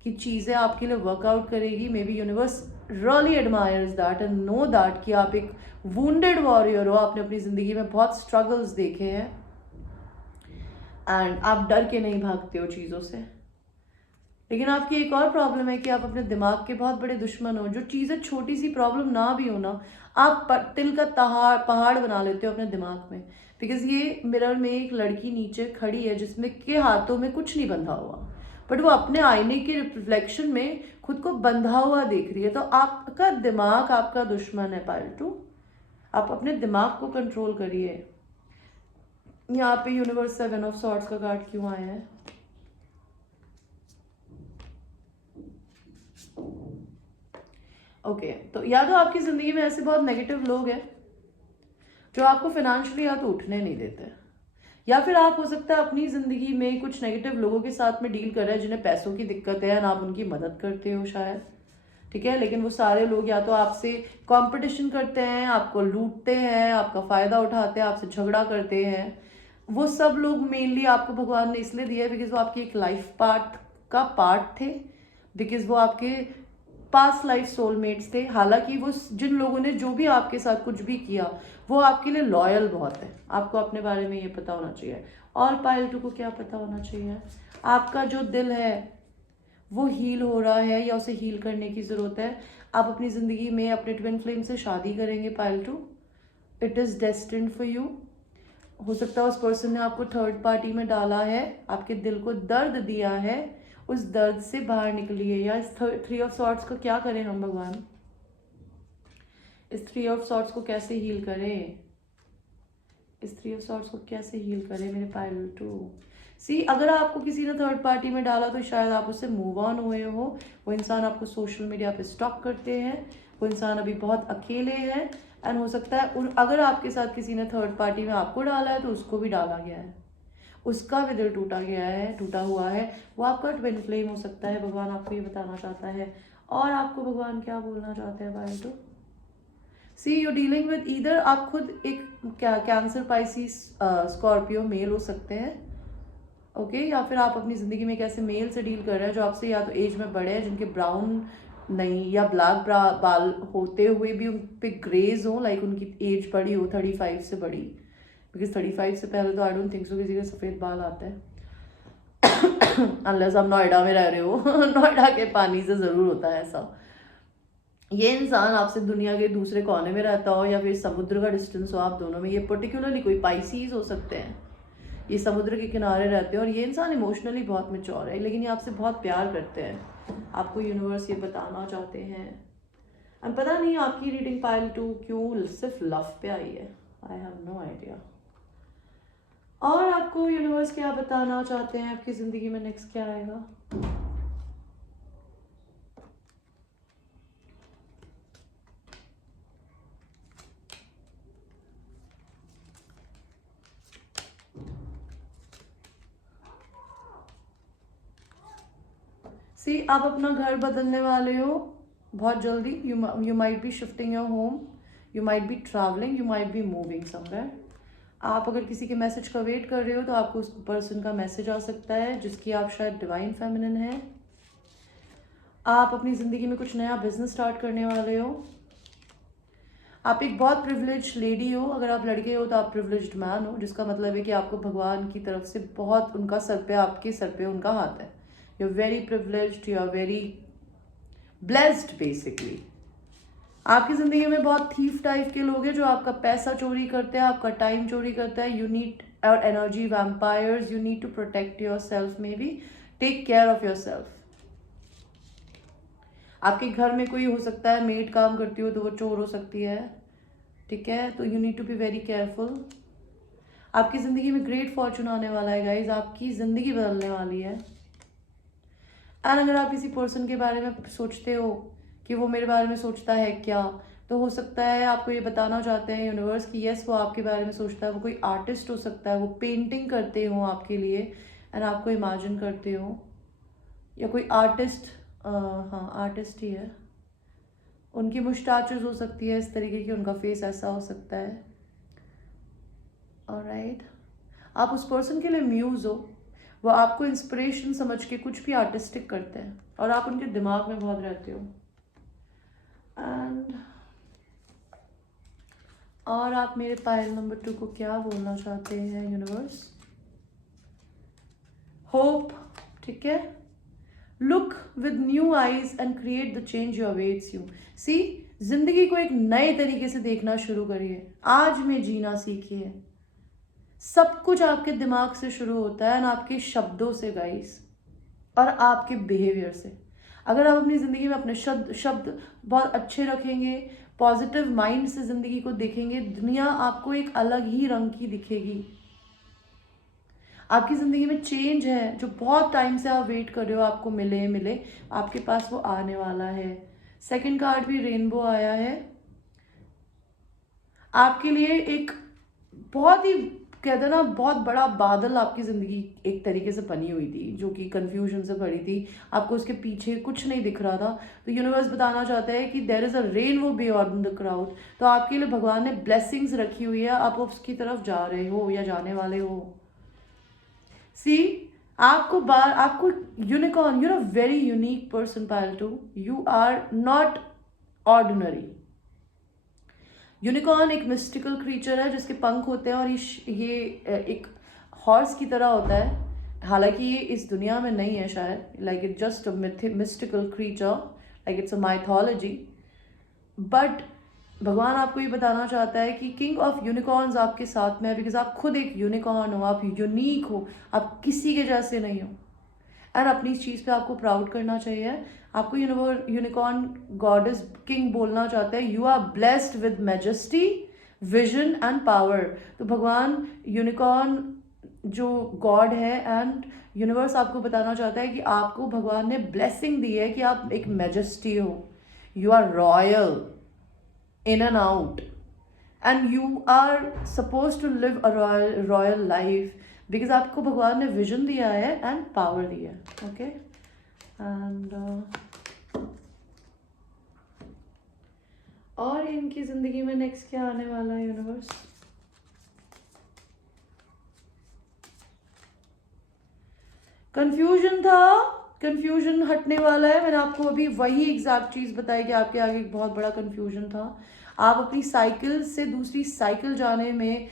कि चीज़ें आपके लिए वर्कआउट करेगी. May be universe really admires that and know that कि आप एक वुंडेड वॉरियर हो. आपने अपनी ज़िंदगी में बहुत स्ट्रगल्स देखे हैं एंड आप डर के नहीं भागते हो चीज़ों से. लेकिन आपकी एक और प्रॉब्लम है कि आप अपने दिमाग के बहुत बड़े दुश्मन हो. जो चीज़ें छोटी सी प्रॉब्लम ना भी हो ना, आप तिल का पहाड़ बना लेते हो अपने दिमाग में. बिकॉज ये मिरर में एक लड़की नीचे खड़ी है जिसमें के हाथों में कुछ नहीं बंधा हुआ, बट वो अपने आईने के रिफ्लेक्शन में खुद को बंधा हुआ देख रही है. तो आपका दिमाग आपका दुश्मन है पाइल 2. आप अपने दिमाग को कंट्रोल करिए. यहाँ पे यूनिवर्स 7 ऑफ सॉर्ड्स का कार्ड क्यों आया है? ओके. तो या तो आपकी ज़िंदगी में ऐसे बहुत नेगेटिव लोग हैं जो आपको फाइनेंशियली या तो उठने नहीं देते, या फिर आप हो सकता है अपनी ज़िंदगी में कुछ नेगेटिव लोगों के साथ में डील कर रहे हैं जिन्हें पैसों की दिक्कत है और आप उनकी मदद करते हो शायद. ठीक है. लेकिन वो सारे लोग या तो आपसे कंपटीशन करते हैं, आपको लूटते हैं, आपका फ़ायदा उठाते हैं, आपसे झगड़ा करते हैं. वो सब लोग मेनली आपको भगवान ने इसलिए दिया है बिकॉज वो आपकी एक लाइफ पार्ट का पार्ट थे, बिकॉज वो आपके पास्ट लाइफ सोलमेट्स थे। हालांकि वो जिन लोगों ने जो भी आपके साथ कुछ भी किया वो आपके लिए लॉयल बहुत है। आपको अपने बारे में ये पता होना चाहिए। और पायल 2 को क्या पता होना चाहिए, आपका जो दिल है वो हील हो रहा है या उसे हील करने की ज़रूरत है। आप अपनी ज़िंदगी में अपने ट्विन फ्लेम से शादी करेंगे पायल 2, it is destined for you. हो सकता है उस पर्सन ने आपको थर्ड पार्टी में डाला है, आपके दिल को दर्द दिया है, उस दर्द से बाहर निकलिए। या इस 3 ऑफ सॉर्ट्स को क्या करें हम भगवान, इस 3 ऑफ सॉर्ट्स को कैसे हील करें, इस 3 ऑफ सॉर्ट्स को कैसे हील करें मेरे पायल 2। सी, अगर आपको किसी ने थर्ड पार्टी में डाला तो शायद आप उससे मूव ऑन हुए हो। वो इंसान आपको सोशल मीडिया पे स्टॉक करते हैं, वो इंसान अभी बहुत अकेले हैं। एंड हो सकता है अगर आपके साथ किसी ने थर्ड पार्टी में आपको डाला है तो उसको भी डाला गया है, उसका भी दिल टूटा गया है, टूटा हुआ है। वो आपका ट्विन फ्लेम हो सकता है, भगवान आपको ये बताना चाहता है। और आपको भगवान क्या बोलना चाहते हैं पायल 2, सी यू डीलिंग विद ईदर, आप खुद एक कैंसर, पाइसिस, स्कॉर्पियो मेल हो सकते हैं, ओके या फिर आप अपनी ज़िंदगी में एक ऐसे मेल से डील कर रहे हैं जो आपसे या तो एज में बड़े हैं, जिनके ब्राउन नहीं या ब्लैक बाल होते हुए भी उन पे ग्रेज हो, लाइक उनकी एज बड़ी हो, 35 से बड़ी, बिकॉज 35 से पहले तो आई डोंट थिंक सो किसी के सफ़ेद बाल आते हैं अनलेस आप नोएडा में रह रहे हो नोएडा के पानी से ज़रूर होता है ऐसा। ये इंसान आपसे दुनिया के दूसरे कोने में रहता हो या फिर समुद्र का डिस्टेंस हो आप दोनों में, ये पर्टिकुलरली कोई पाइसीज हो सकते हैं, ये समुद्र के किनारे रहते हैं। और ये इंसान इमोशनली बहुत मैच्योर है, लेकिन ये आपसे बहुत प्यार करते हैं। आपको यूनिवर्स ये बताना चाहते हैं। अब पता नहीं आपकी रीडिंग पायल 2 क्यों सिर्फ लव पे आई है, आई हैव नो आइडिया। और आपको यूनिवर्स क्या बताना चाहते हैं, आपकी ज़िंदगी में नेक्स्ट क्या आएगा। सी, आप अपना घर बदलने वाले हो बहुत जल्दी। You might be shifting your home, you might be travelling, you might be moving somewhere. आप अगर किसी के मैसेज का वेट कर रहे हो तो आपको उस पर्सन का मैसेज आ सकता है जिसकी आप शायद डिवाइन फेमिनिन है। आप अपनी ज़िंदगी में कुछ नया बिजनेस स्टार्ट करने वाले हो। आप एक बहुत प्रिविलेज लेडी हो, अगर आप लड़के हो तो आप प्रिविलेज्ड मैन हो, जिसका मतलब है कि आपको भगवान की तरफ से बहुत उनका सर पे, आपके सर पे उनका हाथ है। You are very privileged, you are very blessed basically. आपकी ज़िंदगी में बहुत थीफ टाइप के लोग हैं जो आपका पैसा चोरी करते हैं, आपका टाइम चोरी करता है। यू नीड और energy vampires, you need to protect yourself, maybe take care of yourself. आपके घर में कोई हो सकता है मेड काम करती हो तो वो चोर हो सकती है, ठीक है, तो you need to be very careful. आपकी ज़िंदगी में ग्रेट फॉर्चून आने वाला है गाइज, आपकी ज़िंदगी बदलने वाली है। एंड अगर आप किसी पर्सन के बारे में सोचते हो कि वो मेरे बारे में सोचता है क्या, तो हो सकता है आपको ये बताना चाहते हैं यूनिवर्स की यस वो आपके बारे में सोचता है। वो कोई आर्टिस्ट हो सकता है, वो पेंटिंग करते हो आपके लिए एंड आपको इमेजिन करते हो, या कोई आर्टिस्ट, हाँ आर्टिस्ट ही है, उनकी मुस्टैचेस हो सकती है इस तरीके की, उनका फेस ऐसा हो सकता है। ऑलराइट, आप उस पर्सन के लिए म्यूज हो, वो आपको इंस्पिरेशन समझ के कुछ भी आर्टिस्टिक करते हैं और आप उनके दिमाग में बहुत रहते हो। एंड और आप मेरे पायल नंबर 2 को क्या बोलना चाहते हैं यूनिवर्स। होप, ठीक है, look with new eyes and create the change you awaits you. See, जिंदगी को एक नए तरीके से देखना शुरू करिए, आज में जीना सीखिए। सब कुछ आपके दिमाग से शुरू होता है, ना आपके शब्दों से गाइस, और आपके बिहेवियर से। अगर आप अपनी ज़िंदगी में अपने शब्द बहुत अच्छे रखेंगे, पॉजिटिव माइंड से ज़िंदगी को देखेंगे, दुनिया आपको एक अलग ही रंग की दिखेगी। आपकी ज़िंदगी में चेंज है जो बहुत टाइम से आप वेट कर रहे हो आपको मिले, आपके पास वो आने वाला है। सेकंड कार्ड भी रेनबो आया है। आपके लिए एक बहुत ही, कहते हैं ना, बहुत बड़ा बादल आपकी ज़िंदगी एक तरीके से बनी हुई थी जो कि कन्फ्यूजन से भरी थी, आपको उसके पीछे कुछ नहीं दिख रहा था। तो यूनिवर्स बताना चाहता है कि there is a rainbow beyond the crowd. तो आपके लिए भगवान ने ब्लेसिंग्स रखी हुई है, आप उसकी तरफ जा रहे हो या जाने वाले हो। सी आपको unicorn, you are a very unique person Payal too, you are not ordinary. Unicorn एक मिस्टिकल क्रीचर है जिसके पंख होते हैं और ये एक हॉर्स की तरह होता है। हालांकि ये इस दुनिया में नहीं है शायद, like it just a mystical creature, like it's a mythology. But भगवान आपको ये बताना चाहता है कि किंग ऑफ यूनिकॉर्न्स आपके साथ में है, बिकॉज आप खुद एक यूनिकॉर्न हो, आप यूनिक हो, आप किसी के जैसे नहीं हो। एंड अपनी इस चीज़ पे आपको प्राउड करना चाहिए। आपको यूनिकॉर्न गॉडेस किंग बोलना चाहते हैं, you are blessed with majesty, vision and power. तो भगवान यूनिकॉर्न जो गॉड है एंड यूनिवर्स आपको बताना चाहता है कि आपको भगवान ने ब्लेसिंग दी है कि आप एक मैजेस्टी हो, you are royal in and out, and you are supposed to live a royal life because आपको भगवान ने विजन दिया है एंड पावर दिया है। ओके, एंड और इनकी जिंदगी में नेक्स्ट क्या आने वाला है यूनिवर्स? कंफ्यूजन था, कंफ्यूजन हटने वाला है। मैंने आपको अभी वही एग्जैक्ट चीज बताई कि आपके आगे एक बहुत बड़ा कंफ्यूजन था। आप अपनी साइकिल से दूसरी साइकिल जाने में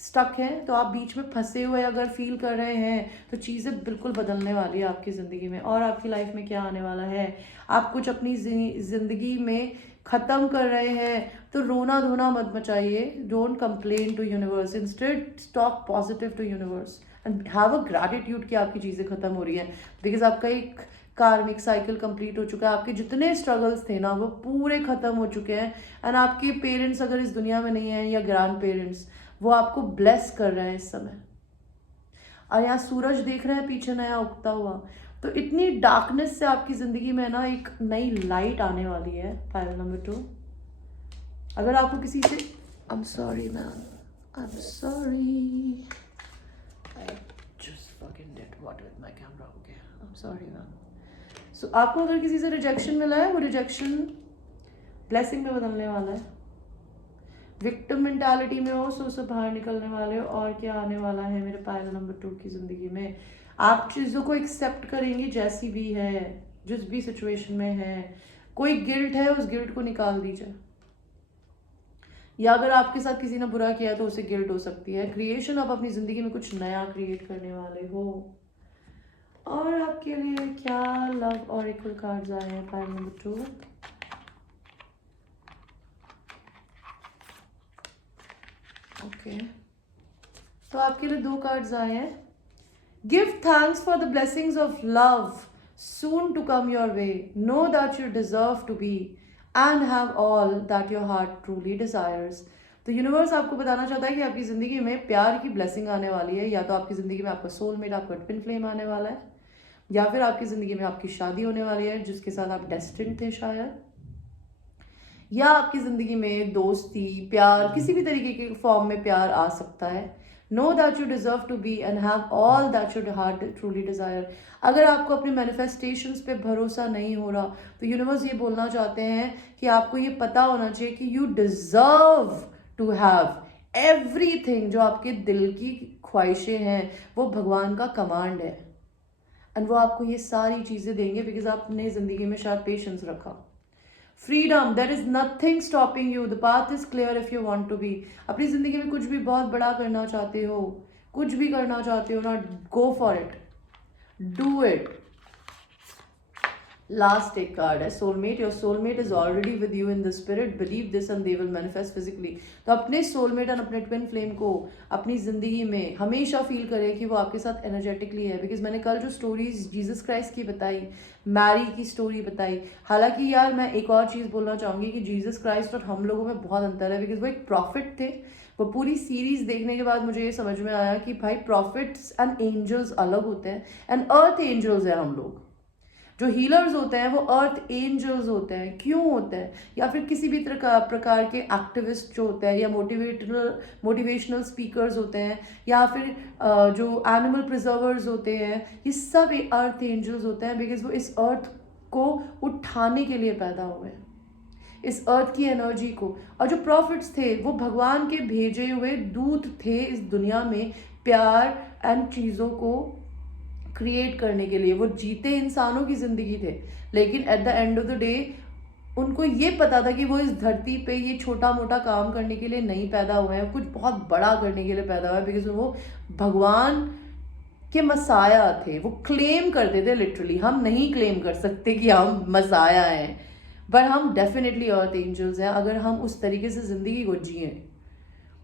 स्टक हैं, तो आप बीच में फंसे हुए अगर फील कर रहे हैं तो चीज़ें बिल्कुल बदलने वाली है आपकी ज़िंदगी में। और आपकी लाइफ में क्या आने वाला है, आप कुछ अपनी ज़िंदगी में ख़त्म कर रहे हैं तो रोना धोना मत मचाइए। Don't complain to universe, instead talk positive to universe and have a gratitude कि आपकी चीज़ें ख़त्म हो रही हैं, बिकॉज आपका एक कार्मिक साइकिल कंप्लीट हो चुका है। आपके जितने स्ट्रगल्स थे ना वो पूरे ख़त्म हो चुके हैं। एंड आपके पेरेंट्स अगर इस दुनिया में नहीं हैं या ग्रैंड पेरेंट्स, वो आपको ब्लेस कर रहे हैं इस समय। और यहाँ सूरज देख रहे हैं पीछे नया उगता हुआ, तो इतनी डार्कनेस से आपकी ज़िंदगी में ना एक नई लाइट आने वाली है। फाइल नंबर 2, अगर आपको किसी से I am sorry ma'am, I am sorry, I just fucking did what with my camera, okay I am sorry ma'am. So आपको अगर किसी से रिजेक्शन मिला है, वो रिजेक्शन ब्लेसिंग में बदलने वाला है। विक्टिम मेंटालिटी में हो, सो उससे बाहर निकलने वाले हो। और क्या आने वाला है मेरे पायल नंबर 2 की ज़िंदगी में? आप चीज़ों को एक्सेप्ट करेंगे जैसी भी है, जिस भी सिचुएशन में है। कोई गिल्ट है, उस गिल्ट को निकाल दीजिए। या अगर आपके साथ किसी ने बुरा किया तो उसे गिल्ट हो सकती है। क्रिएशन, आप अपनी ज़िंदगी में कुछ नया क्रिएट करने वाले हो। और आपके लिए क्या लव ऑरेकल कार्ड्स आए हैं पायल नंबर 2? ओके, तो आपके लिए 2 कार्ड्स आए हैं। Give thanks for the blessings of love soon to come your way, know that you deserve to be and have all that your heart truly desires. तो universe आपको बताना चाहता है कि आपकी ज़िंदगी में प्यार की ब्लेसिंग आने वाली है। या तो आपकी ज़िंदगी में आपका सोलमेट, आपका ट्विन फ्लेम आने वाला है, या फिर आपकी ज़िंदगी में आपकी शादी होने वाली है जिसके साथ आप डेस्टिन्ड थे शायद, या आपकी ज़िंदगी में दोस्ती, प्यार, किसी भी तरीके के फॉर्म में प्यार आ सकता है। Know that you deserve to be and have all that your heart truly desire. अगर आपको अपने मैनिफेस्टेशंस पे भरोसा नहीं हो रहा तो यूनिवर्स ये बोलना चाहते हैं कि आपको ये पता होना चाहिए कि you deserve to have everything. जो आपके दिल की ख्वाहिशें हैं वो भगवान का कमांड है, एंड वो आपको ये सारी चीज़ें देंगे बिकॉज आपने ज़िंदगी में शायद पेशेंस रखा। Freedom, there is nothing stopping you, the path is clear if you want to be. अपनी जिंदगी में कुछ भी बहुत बड़ा करना चाहते हो, कुछ भी करना चाहते हो ना, go for it, do it. Last एक कार्ड है soulmate. Your soulmate is already with you in the spirit, believe this and they will manifest physically. तो अपने सोलमेट और अपने ट्विन फ्लेम को अपनी जिंदगी में हमेशा फील करें कि वो आपके साथ एनर्जेटिकली है। बिकॉज मैंने कल जो स्टोरीज जीसस क्राइस्ट की बताई, मैरी की स्टोरी बताई, हालांकि यार मैं एक और चीज़ बोलना चाहूँगी कि जीसस क्राइस्ट और हम लोगों में बहुत अंतर है। बिकॉज वो एक प्रॉफिट थे। वो पूरी सीरीज देखने के बाद मुझे ये समझ में आया कि भाई प्रॉफिट्स एंड एंजल्स अलग होते हैं, एंड अर्थ एंजल्स है हम लोग। जो हीलर्स होते हैं वो अर्थ एंजल्स होते हैं। क्यों होते हैं? या फिर किसी भी प्रकार के एक्टिविस्ट जो होते हैं, या मोटिवेशनल स्पीकर्स होते हैं, या फिर जो एनिमल प्रिजर्वर्स होते हैं, ये सब अर्थ एंजल्स होते हैं। बिकॉज वो इस अर्थ को उठाने के लिए पैदा हुए हैं, इस अर्थ की एनर्जी को। और जो प्रॉफिट्स थे वो भगवान के भेजे हुए दूत थे इस दुनिया में प्यार एंड चीज़ों को क्रिएट करने के लिए। वो जीते इंसानों की ज़िंदगी थे, लेकिन eight the end of the day उनको ये पता था कि वो इस धरती पे ये छोटा मोटा काम करने के लिए नहीं पैदा हुए हैं, कुछ बहुत बड़ा करने के लिए पैदा हुए हैं, बिकॉज वो भगवान के मसाया थे। वो क्लेम करते थे लिटरली, हम नहीं क्लेम कर सकते कि हम मसाया हैं, बट हम डेफिनेटली अर्थ एंजल्स हैं अगर हम उस तरीके से ज़िंदगी को जिए।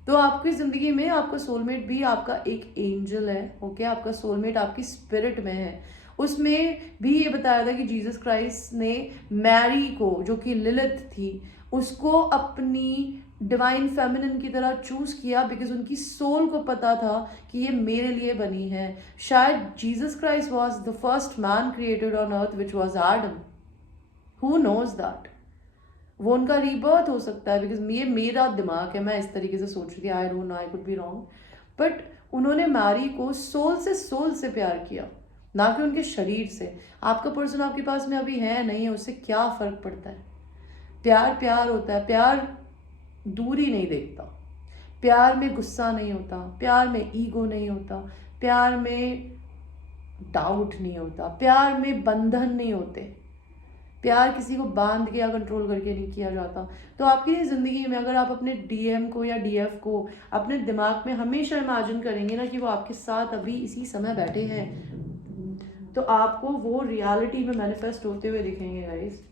तो आपकी ज़िंदगी में आपका सोलमेट भी आपका एक एंजल है, ओके। आपका सोलमेट आपकी स्पिरिट में है। उसमें भी ये बताया था कि जीसस क्राइस्ट ने मैरी को, जो कि लिलिथ थी, उसको अपनी डिवाइन फेमिनिन की तरह चूज किया, बिकॉज उनकी सोल को पता था कि ये मेरे लिए बनी है। शायद Jesus Christ was the first man created on earth which was Adam. Who knows that? वो उनका रीबर्थ हो सकता है, बिकॉज ये मेरा दिमाग है, मैं इस तरीके से सोच रही थी। I don't know, I could be wrong, but उन्होंने मैरी को सोल से प्यार किया, ना कि उनके शरीर से। आपका पर्सन आपके पास में अभी है नहीं है, उससे क्या फर्क पड़ता है? प्यार प्यार होता है। प्यार दूरी नहीं देखता, प्यार में गुस्सा नहीं होता, प्यार में ईगो नहीं होता, प्यार में डाउट नहीं होता, प्यार में बंधन नहीं होते। प्यार किसी को बांध के या कंट्रोल करके नहीं किया जाता। तो आपकी ज़िंदगी में अगर आप अपने डीएम को या डीएफ को अपने दिमाग में हमेशा इमेजिन करेंगे ना कि वो आपके साथ अभी इसी समय बैठे हैं, तो आपको वो रियलिटी में मैनिफेस्ट होते हुए दिखेंगे गाइस।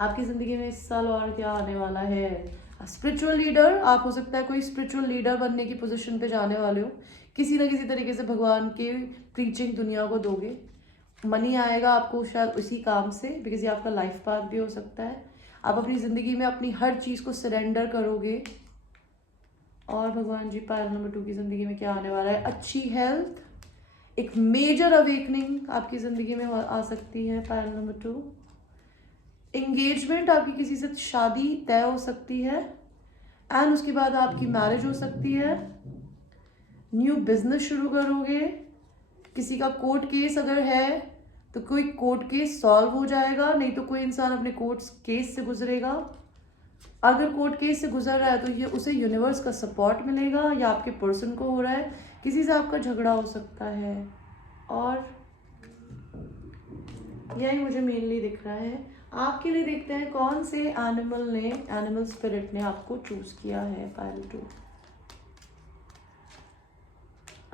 आपकी ज़िंदगी में इस साल और क्या आने वाला है? स्पिरिचुअल लीडर, आप हो सकता है कोई स्पिरिचुअल लीडर बनने की पोजीशन पे जाने वाले हो। किसी ना किसी तरीके से भगवान के प्रीचिंग दुनिया को दोगे। मनी आएगा आपको शायद उसी काम से, बिकॉज ये आपका लाइफ पाथ भी हो सकता है। आप अपनी ज़िंदगी में अपनी हर चीज़ को सरेंडर करोगे। और भगवान जी, पायल नंबर 2 की ज़िंदगी में क्या आने वाला है? अच्छी हेल्थ, एक मेजर अवेकनिंग आपकी ज़िंदगी में आ सकती है। पायल नंबर 2, एंगेजमेंट, आपकी किसी से शादी तय हो सकती है, एंड उसके बाद आपकी मैरिज हो सकती है। न्यू बिजनेस शुरू करोगे। किसी का कोर्ट केस अगर है तो कोई कोर्ट केस सॉल्व हो जाएगा, नहीं तो कोई इंसान अपने कोर्ट केस से गुजरेगा। अगर कोर्ट केस से गुजर रहा है तो ये उसे यूनिवर्स का सपोर्ट मिलेगा, या आपके पर्सन को हो रहा है, किसी से आपका झगड़ा हो सकता है। और यही मुझे मेनली दिख रहा है। आपके लिए देखते हैं कौन से एनिमल स्पिरिट ने आपको चूज किया है। पायल 2,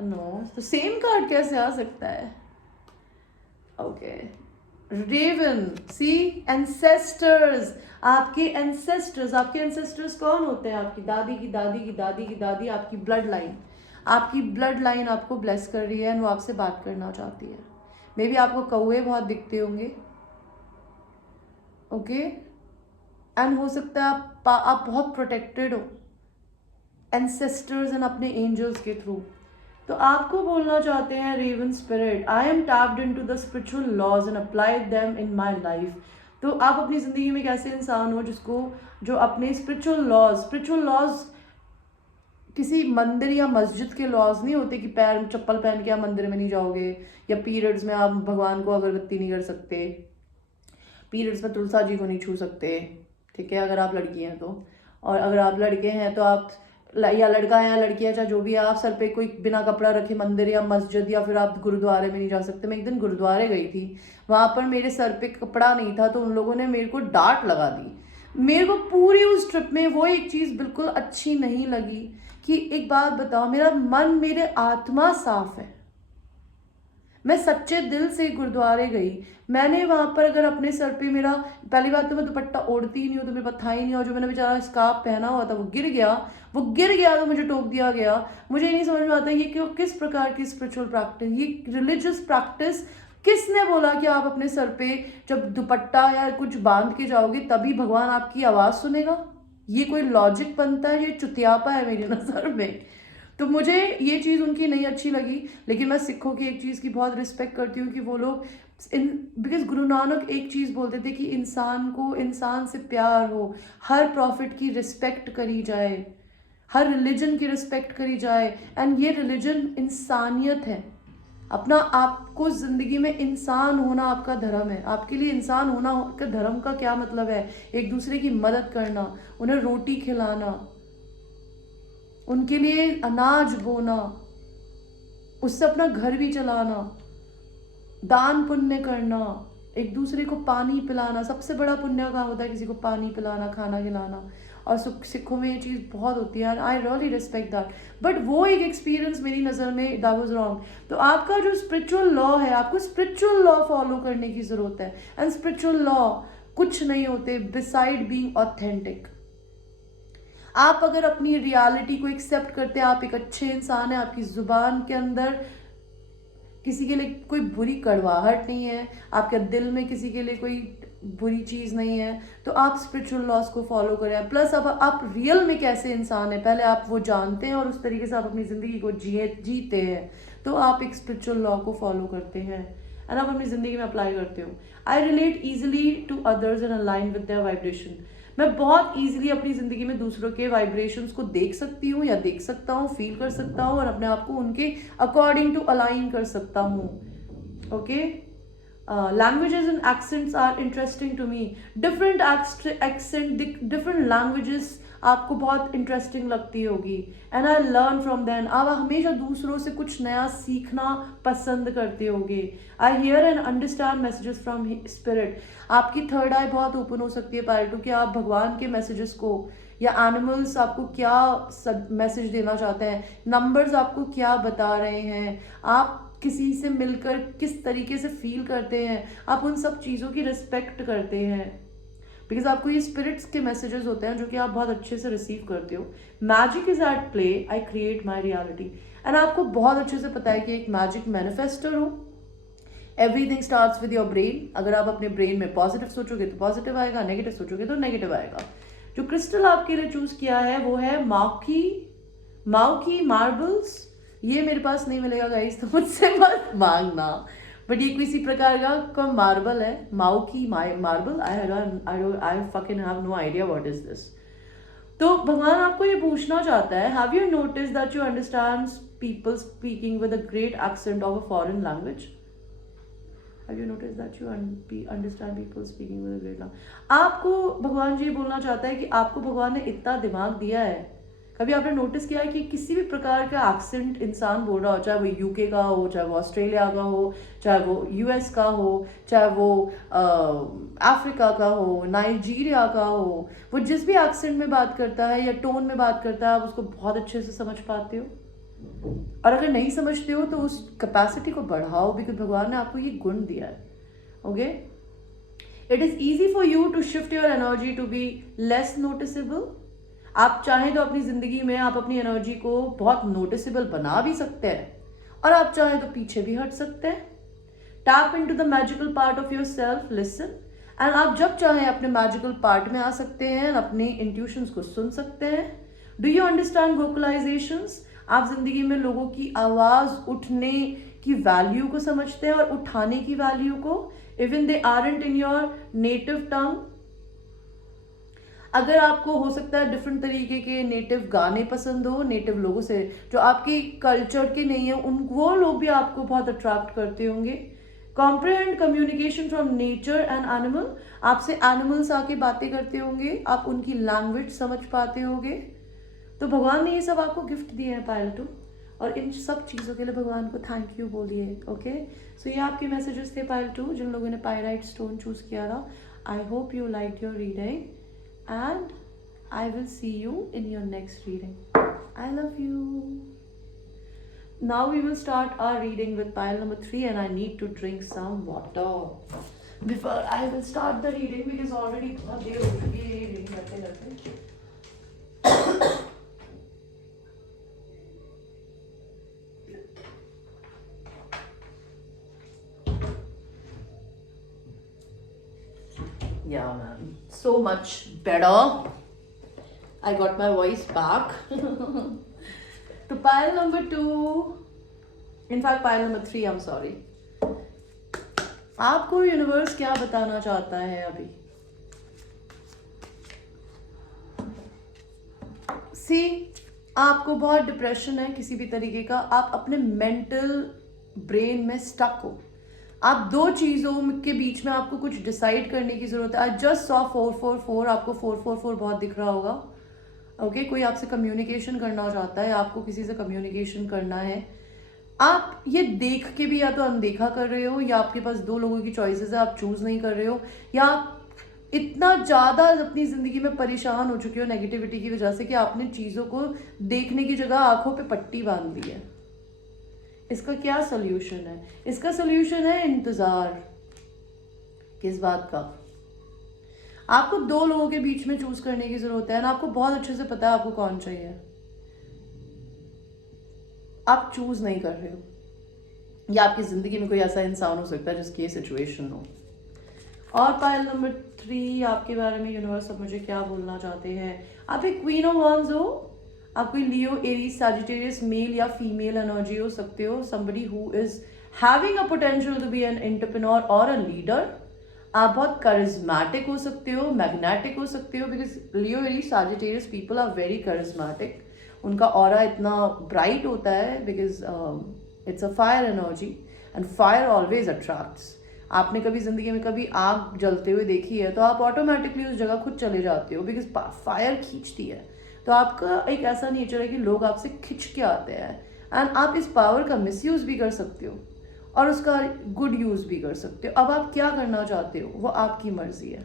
नो, तो सेम कार्ड कैसे आ सकता है? ओके, रेवन, सी, एंसेस्टर्स। आपके एंसेस्टर्स कौन होते हैं? आपकी दादी की दादी की दादी की दादी, आपकी ब्लड लाइन। आपकी ब्लड लाइन आपको ब्लेस कर रही है एंड वो आपसे बात करना चाहती है। मे बी आपको कौवे बहुत दिखते होंगे, ओके, एंड हो सकता है आप बहुत प्रोटेक्टेड हो एंसेस्टर्स एंड अपने एंजल्स के थ्रू। तो आपको बोलना चाहते हैं raven spirit, I am tapped into the spiritual laws and applied them in my life. तो आप अपनी ज़िंदगी में एक ऐसे इंसान हो जो अपने स्पिरिचुअल लॉज किसी मंदिर या मस्जिद के लॉज नहीं होते कि पैर चप्पल पहन के आप मंदिर में नहीं जाओगे, या पीरियड्स में आप भगवान को अगरबत्ती नहीं कर सकते, पीरियड्स में तुलसा जी को नहीं छू सकते, ठीक है, अगर आप लड़की हैं तो। और अगर आप लड़के हैं तो आप, या लड़का है या लड़की है, चाहे जो भी है, आप सर पे कोई बिना कपड़ा रखे मंदिर या मस्जिद या फिर आप गुरुद्वारे में नहीं जा सकते। मैं एक दिन गुरुद्वारे गई थी, वहाँ पर मेरे सर पे कपड़ा नहीं था तो उन लोगों ने मेरे को डांट लगा दी। मेरे को पूरी उस ट्रिप में वो एक चीज़ बिल्कुल अच्छी नहीं लगी कि एक बात बताओ, मेरा मन, मेरे आत्मा साफ है, मैं सच्चे दिल से गुरुद्वारे गई, मैंने वहाँ पर अगर अपने सर पे मेरा, पहली बात तो मैं दुपट्टा ओढ़ती ही नहीं हूँ तो मेरे पास था ही नहीं, और जो मैंने बेचारा स्कार्फ पहना हुआ था वो गिर गया तो मुझे टोक दिया गया। मुझे नहीं समझ में आता ये कि किस प्रकार की स्पिरिचुअल प्रैक्टिस, ये रिलीजियस प्रैक्टिस, किसने बोला कि आप अपने सर पे जब दुपट्टा या कुछ बांध के जाओगे तभी भगवान आपकी आवाज़ सुनेगा? ये कोई लॉजिक बनता है? ये चुतियापा है मेरी नज़र में। तो मुझे ये चीज़ उनकी नहीं अच्छी लगी, लेकिन मैं सिखों की एक चीज़ की बहुत रिस्पेक्ट करती हूँ कि वो लोग बिकॉज गुरु नानक एक चीज़ बोलते थे कि इंसान को इंसान से प्यार हो, हर प्रॉफिट की रिस्पेक्ट करी जाए, हर रिलीजन की रिस्पेक्ट करी जाए, एंड ये रिलीजन इंसानियत है। अपना आपको ज़िंदगी में इंसान होना आपका धर्म है। आपके लिए इंसान होना का धर्म का क्या मतलब है? एक दूसरे की मदद करना, उन्हें रोटी खिलाना, उनके लिए अनाज बोना, उससे अपना घर भी चलाना, दान पुण्य करना, एक दूसरे को पानी पिलाना, सबसे बड़ा पुण्य काम होता है किसी को पानी पिलाना, खाना खिलाना। और सिखों में ये चीज़ बहुत होती है, I really respect that. But वो एक एक्सपीरियंस मेरी नज़र में दैट वाज रॉन्ग। तो आपका जो स्पिरिचुअल लॉ है, आपको स्पिरिचुअल लॉ फॉलो करने की ज़रूरत है। एंड स्पिरिचुअल लॉ कुछ नहीं होते बिसाइड बीइंग ऑथेंटिक। आप अगर अपनी रियलिटी को एक्सेप्ट करते हैं, आप एक अच्छे इंसान हैं, आपकी ज़ुबान के अंदर किसी के लिए कोई बुरी कड़वाहट नहीं है, आपके दिल में किसी के लिए कोई बुरी चीज़ नहीं है, तो आप स्पिरिचुअल लॉस को फॉलो करें। प्लस अब आप रियल में कैसे इंसान है पहले आप वो जानते हैं और उस तरीके से आप अपनी ज़िंदगी को जीते हैं, तो आप एक स्पिरिचुअल लॉ को फॉलो करते हैं एंड आप अपनी ज़िंदगी में अप्लाई करते हो। I relate easily to others and align with their vibration. मैं बहुत ईजिली अपनी ज़िंदगी में दूसरों के वाइब्रेशंस को देख सकती हूँ या देख सकता हूँ, फील कर सकता हूँ और अपने आप को उनके अकॉर्डिंग टू अलाइन कर सकता हूँ। Okay, languages and accents are interesting to me. Different accent, different languages आपको बहुत इंटरेस्टिंग लगती होगी and I learn from then. आप हमेशा दूसरों से कुछ नया सीखना पसंद करते होगे। I hear and understand messages from spirit. आपकी थर्ड आई बहुत ओपन हो सकती है पार्टू कि आप भगवान के मैसेजेस को या एनिमल्स आपको क्या मैसेज देना चाहते हैं, नंबर्स आपको क्या बता रहे हैं, आप किसी से मिलकर किस तरीके से फील करते हैं, आप उन सब चीज़ों की रिस्पेक्ट करते हैं बिकॉज आपको ये स्पिरिट्स के मैसेजेस होते हैं जो कि आप बहुत अच्छे से रिसीव करते हो। Magic is at play, I create my reality. And आपको बहुत अच्छे से पता है कि एक मैजिक मैनिफेस्टर हो। Everything starts with your brain. अगर आप अपने ब्रेन में पॉजिटिव सोचोगे तो पॉजिटिव आएगा, नेगेटिव सोचोगे तो नेगेटिव आएगा। जो क्रिस्टल आपके लिए चूज किया है वो है माउकी मार्बल्स। ये मेरे पास नहीं मिलेगा गाइस, तो मुझसे मत मांगना, बट ये किसी प्रकार का मार्बल है, माउकी marble. I fucking have no idea what is this. तो भगवान आपको ये पूछना चाहता है, have you notice that you understand people speaking with a great accent of a foreign language? Have you noticed that you understand people speaking with a great language? आपको भगवान जी बोलना चाहता है कि आपको भगवान ने इतना दिमाग दिया है। कभी आपने नोटिस किया है कि किसी भी प्रकार का एक्सेंट इंसान बोल रहा हो, चाहे वो यूके का हो, चाहे वो ऑस्ट्रेलिया का हो, चाहे वो यूएस का हो, चाहे वो अफ्रीका का हो, नाइजीरिया का हो, वो जिस भी एक्सेंट में बात करता है या टोन में बात करता है आप उसको बहुत अच्छे से समझ पाते हो। और अगर नहीं समझते हो तो उस कैपेसिटी को बढ़ाओ बिकॉज भगवान ने आपको ये गुण दिया है। Okay, it is easy for you to shift your energy to be less noticeable. आप चाहें तो अपनी जिंदगी में आप अपनी एनर्जी को बहुत नोटिसेबल बना भी सकते हैं और आप चाहें तो पीछे भी हट सकते हैं। Tap into the magical part of your self, listen, and आप जब चाहें अपने मैजिकल पार्ट में आ सकते हैं, अपने इंट्यूशंस को सुन सकते हैं। Do you understand vocalizations? आप जिंदगी में लोगों की आवाज उठने की वैल्यू को समझते हैं और उठाने की वैल्यू को, even they aren't in your native tongue. अगर आपको हो सकता है डिफरेंट तरीके के नेटिव गाने पसंद हो, नेटिव लोगों से जो आपके कल्चर के नहीं है, उन वो लोग भी आपको बहुत अट्रैक्ट करते होंगे। Comprehend communication from nature and animal. आपसे एनिमल्स आके बातें करते होंगे, आप उनकी लैंग्वेज समझ पाते होंगे। तो भगवान ने ये सब आपको गिफ्ट दिए हैं पायलटू, और इन सब चीज़ों के लिए भगवान को थैंक यू बोलिए। ओके, सो ये आपके मैसेजेस थे पायलटू, जिन लोगों ने पायराइट स्टोन चूज किया था। आई hope you like your reading and I will see you in your next reading. I love you. Now we will start our reading with pile number 3 and I need to drink some water before I will start the reading because already बहुत देर हो चुकी है reading करते करते। Yeah, man. So much better. I got my voice back. तो pile number 2, in fact pile number 3, I'm sorry. आपको universe क्या बताना चाहता है अभी? सी, आपको बहुत डिप्रेशन है किसी भी तरीके का, आप अपने मेंटल ब्रेन में स्टक हो। आप दो चीज़ों के बीच में आपको कुछ डिसाइड करने की ज़रूरत है। आई जस्ट सॉ 444, आपको 444 बहुत दिख रहा होगा। ओके, कोई आपसे कम्युनिकेशन करना चाहता है, आपको किसी से कम्युनिकेशन करना है। आप ये देख के भी या तो अनदेखा कर रहे हो, या आपके पास दो लोगों की चॉइसेस है, आप चूज नहीं कर रहे हो, या आप इतना ज़्यादा अपनी ज़िंदगी में परेशान हो चुके हो नेगेटिविटी की वजह से कि आपने चीज़ों को देखने की जगह आंखों पे पट्टी बांध दी है। इसका क्या सोल्यूशन है? इसका सोल्यूशन है इंतज़ार। किस बात का? आपको दो लोगों के बीच में चूज करने की जरूरत है, ना आपको बहुत अच्छे से पता है आपको कौन चाहिए, आप चूज नहीं कर रहे हो, या आपकी जिंदगी में कोई ऐसा इंसान हो सकता है जिसकी ये सिचुएशन हो। और पाइल नंबर 3, आपके बारे में यूनिवर्स अब मुझे क्या बोलना चाहते हैं? आप एक क्वीन ऑफ वांड्स हो, आप कोई लियो, एरीज, सैजिटेरियस, मेल या फीमेल एनर्जी हो सकते हो, somebody who is having a potential to be an entrepreneur और a leader। आप बहुत करिज्मेटिक हो सकते हो, मैग्नेटिक हो सकते हो, because Leo, Aries, Sagittarius people are very charismatic. उनका ऑरा इतना ब्राइट होता है because it's a fire energy, and fire always attracts. आपने कभी जिंदगी में कभी आग जलते हुए देखी है तो आप ऑटोमेटिकली उस जगह खुद चले जाते हो, बिकॉज फायर खींचती है। तो आपका एक ऐसा नेचर है कि लोग आपसे खिंच के आते हैं, एंड आप इस पावर का मिसयूज भी कर सकते हो और उसका गुड यूज भी कर सकते हो। अब आप क्या करना चाहते हो वो आपकी मर्जी है।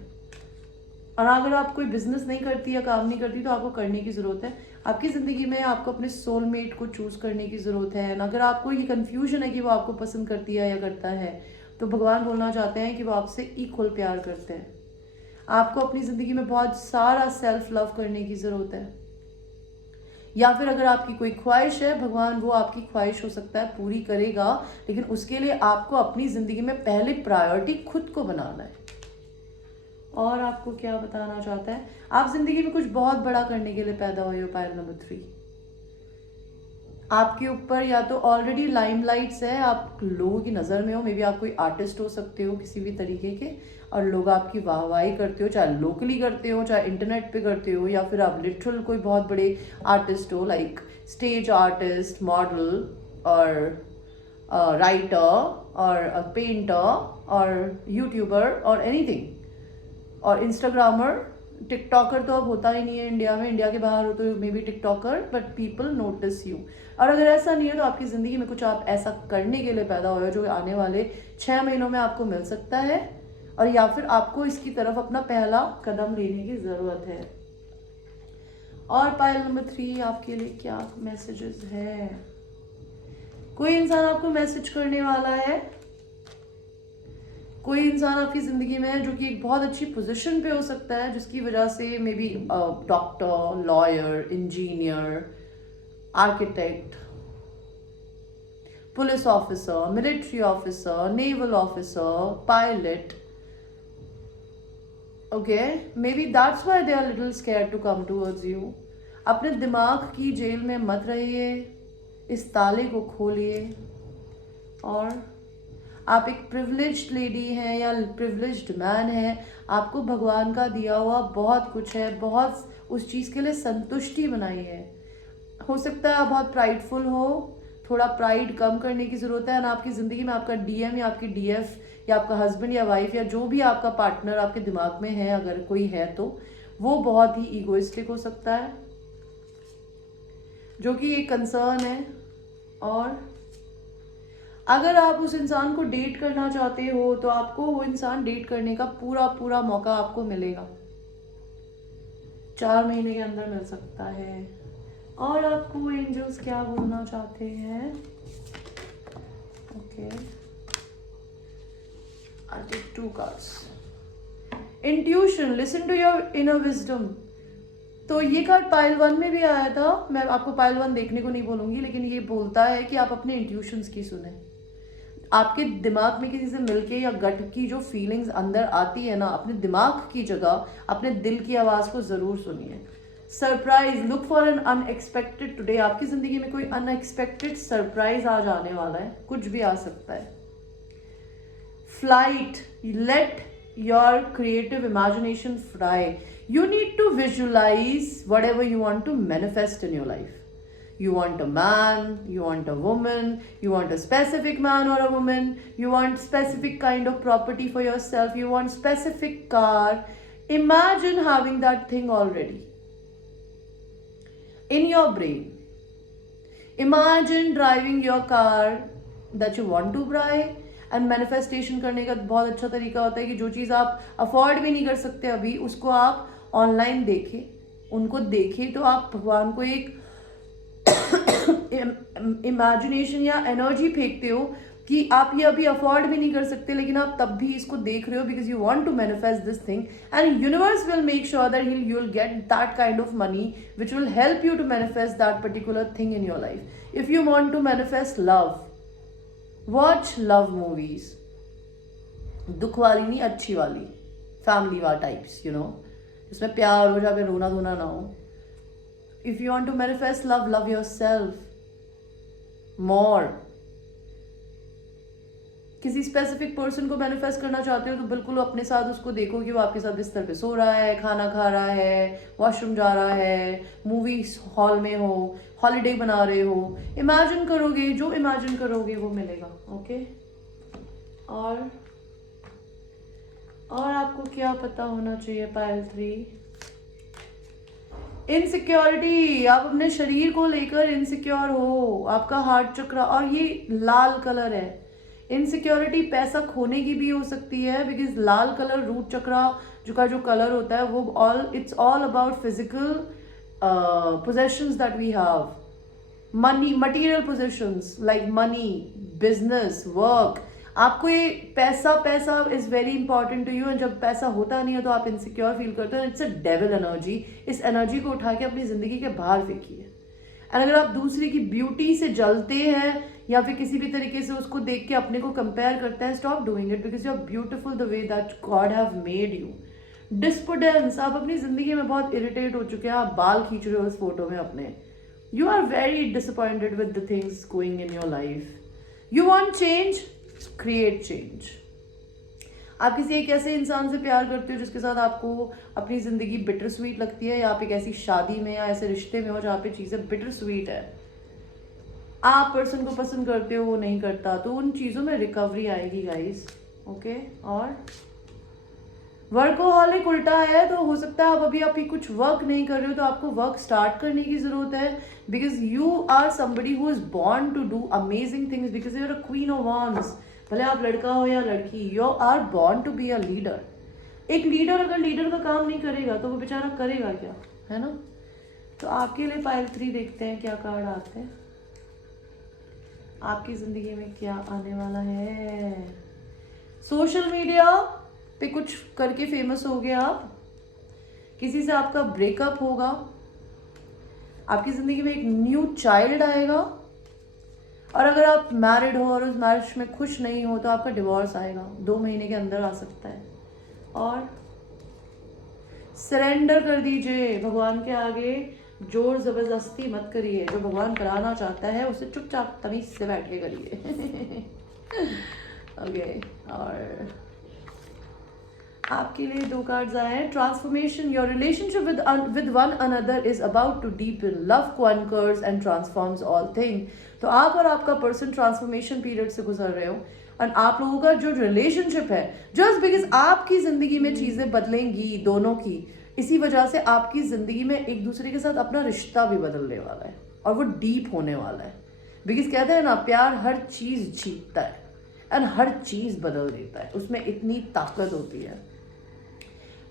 और अगर आप कोई बिजनेस नहीं करती या काम नहीं करती तो आपको करने की जरूरत है। आपकी जिंदगी में आपको अपने सोलमेट को चूज करने की जरूरत है। अगर आपको ये कंफ्यूजन है कि वो आपको पसंद करती है या करता है, तो भगवान बोलना चाहते हैं कि वो आपसे इक्वल प्यार करते हैं। आपको अपनी जिंदगी में बहुत सारा सेल्फ लव करने की जरूरत है, या फिर अगर आपकी कोई ख्वाहिश है, भगवान वो आपकी ख्वाहिश हो सकता है पूरी करेगा, लेकिन उसके लिए आपको अपनी जिंदगी में पहले प्रायोरिटी खुद को बनाना है। और आपको क्या बताना चाहता है? आप जिंदगी में कुछ बहुत बड़ा करने के लिए पैदा हुए हो। पायल नंबर 3, आपके ऊपर या तो ऑलरेडी लाइमलाइट्स है, आप लोगों की नज़र में हो, मे बी आप कोई आर्टिस्ट हो सकते हो किसी भी तरीके के, और लोग आपकी वाहवाही करते हो, चाहे लोकली करते हो चाहे इंटरनेट पे करते हो, या फिर आप लिटरल कोई बहुत बड़े आर्टिस्ट हो, लाइक स्टेज आर्टिस्ट, मॉडल, और राइटर, और पेंटर, और यूट्यूबर, और एनीथिंग, और इंस्टाग्रामर। टिकटॉकर तो अब होता ही नहीं है इंडिया में, इंडिया के बाहर हो तो may be TikToker, but people notice you. और अगर ऐसा नहीं है तो आपकी ज़िंदगी में कुछ आप ऐसा करने के लिए पैदा हुए हो जो आने वाले 6 महीनों में आपको मिल सकता है, और या फिर आपको इसकी तरफ अपना पहला कदम लेने की ज़रूरत है। और पायल नंबर 3, आपके लिए क्या मैसेजेस है? कोई इंसान आपको मैसेज करने वाला है, कोई इंसान आपकी ज़िंदगी में है जो कि एक बहुत अच्छी पोजीशन पे हो सकता है, जिसकी वजह से may be doctor, lawyer, engineer, architect, police officer, military officer, naval officer, pilot. Okay, may be that's why they are little scared to come towards you. अपने दिमाग की जेल में मत रहिए, इस ताले को खोलिए। और आप एक प्रिविलेज्ड लेडी हैं या प्रिविलेज्ड मैन हैं, आपको भगवान का दिया हुआ बहुत कुछ है, बहुत उस चीज़ के लिए संतुष्टि बनाई है। हो सकता है आप बहुत प्राइडफुल हो, थोड़ा प्राइड कम करने की ज़रूरत है। ना आपकी ज़िंदगी में आपका डीएम या आपकी डीएफ या आपका हस्बैंड या वाइफ या जो भी आपका पार्टनर आपके दिमाग में है, अगर कोई है तो वो बहुत ही ईगोइस्टिक हो सकता है, जो कि एक कंसर्न है। और अगर आप उस इंसान को डेट करना चाहते हो तो आपको वो इंसान डेट करने का पूरा पूरा मौका आपको मिलेगा, 4 महीने के अंदर मिल सकता है। और आपको एंजल्स क्या बोलना चाहते हैं? Okay, I take 2 cards. Intuition, listen to your inner wisdom. तो ये कार्ड पाइल 1 में भी आया था। मैं आपको पाइल 1 देखने को नहीं बोलूंगी, लेकिन ये बोलता है कि आप अपने इंट्यूशंस की सुने। आपके दिमाग में किसी से मिलके या गट की जो फीलिंग्स अंदर आती है ना, अपने दिमाग की जगह अपने दिल की आवाज को जरूर सुनिए। Surprise, look for an unexpected today. आपकी जिंदगी में कोई अनएक्सपेक्टेड सरप्राइज आज आने वाला है, कुछ भी आ सकता है। Flight, let your creative imagination fly. You need to visualize whatever you want to manifest in your life. You want a man, you want a woman, you want a specific man or a woman, you want specific kind of property for yourself, you want specific car. Imagine having that thing already in your brain. Imagine driving your car that you want to buy. And manifestation करने का बहुत अच्छा तरीका होता है कि जो चीज़ आप अफोर्ड भी नहीं कर सकते अभी, उसको आप ऑनलाइन देखें, उनको देखें, तो आप भगवान को एक इमेजिनेशन या एनर्जी फेंकते हो कि आप ये अभी अफोर्ड भी नहीं कर सकते, लेकिन आप तब भी इसको देख रहे हो because you want to manifest this thing, and universe will make sure that you will get that kind of money which will help you to manifest that particular thing in your life. If you want to manifest love, watch love movies, दुख वाली नहीं, अच्छी वाली, family वाला types, you know, इसमें प्यार हो, जहाँ पे रोना धोना ना हो। If you want to manifest love, love yourself more. किसी स्पेसिफिक पर्सन को मैनिफेस्ट करना चाहते हो तो बिल्कुल अपने साथ उसको देखो कि वो आपके साथ बिस्तर पे सो रहा है, खाना खा रहा है, वॉशरूम जा रहा है, मूवी हॉल में हो, हॉलीडे बना रहे हो। इमेजिन करोगे, जो इमेजिन करोगे वो मिलेगा। ओके, और आपको क्या पता होना चाहिए पायल 3? इनसिक्योरिटी, आप अपने शरीर को लेकर इनसिक्योर हो, आपका हार्ट चक्र, और ये लाल कलर है। इनसिक्योरिटी पैसा खोने की भी हो सकती है बिकॉज लाल कलर रूट चक्रा जो कलर होता है वो it's all about physical possessions that we have, money, material possessions like money, business, work. आपको ये पैसा is very important to you, and जब पैसा होता नहीं है तो आप इनसिक्योर फील करते हो। It's a devil energy. इस एनर्जी को उठा के अपनी जिंदगी के बाहर फेंकिए। एंड अगर आप दूसरे की ब्यूटी से जलते हैं या फिर किसी भी तरीके से उसको देख के अपने को कंपेयर करते हैं, stop doing it because you are beautiful the way that God have made you. Despondence, आप अपनी जिंदगी में बहुत इरिटेट हो चुके हैं, आप बाल खींच रहे हो इस फोटो में अपने। You are very disappointed with the things going in your life. You want change, create change. आप किसी एक ऐसे इंसान से प्यार करते हो जिसके साथ आपको अपनी जिंदगी बिटर स्वीट लगती है, या आप एक ऐसी शादी में या ऐसे रिश्ते में हो जहाँ पे चीजें बिटर स्वीट है, आप पर्सन को पसंद करते हो वो नहीं करता, तो उन चीजों में रिकवरी आएगी गाइस। ओके, और वर्कोहॉलिक उल्टा है, तो हो सकता है आप अभी कुछ वर्क नहीं कर रहे हो, तो आपको वर्क स्टार्ट करने की जरूरत है because you are somebody who is born to do amazing things because you are a queen of wands. भले आप लड़का हो या लड़की, you are born to be a leader. एक लीडर अगर लीडर का काम नहीं करेगा तो वो बेचारा करेगा क्या, है ना? तो आपके लिए पायल 3 देखते हैं क्या कार्ड आते हैं, आपकी जिंदगी में क्या आने वाला है। सोशल मीडिया पे कुछ करके फेमस हो गए आप, किसी से आपका ब्रेकअप होगा, आपकी जिंदगी में एक न्यू चाइल्ड आएगा, और अगर आप मैरिड हो और उस मैरिज में खुश नहीं हो तो आपका डिवोर्स आएगा, 2 महीने के अंदर आ सकता है। और सरेंडर कर दीजिए भगवान के आगे, जोर जबरदस्ती मत करिए, जो भगवान कराना चाहता है उसे चुपचाप तमीज से बैठ के करिए। ओके, और आपके लिए 2 कार्ड्स आए हैं। Transformation, your relationship with one another is about to deepen, love conquers and transforms all thing. तो आप और आपका पर्सन ट्रांसफॉर्मेशन पीरियड से गुजर रहे हो, और आप लोगों का जो रिलेशनशिप है, जस्ट बिकॉज आपकी जिंदगी में चीजें बदलेंगी दोनों की, इसी वजह से आपकी जिंदगी में एक दूसरे के साथ अपना रिश्ता भी बदलने वाला है और वो डीप होने वाला है। बिकॉज कहते हैं ना, प्यार हर चीज जीतता है एंड हर चीज बदल देता है, उसमें इतनी ताकत होती है।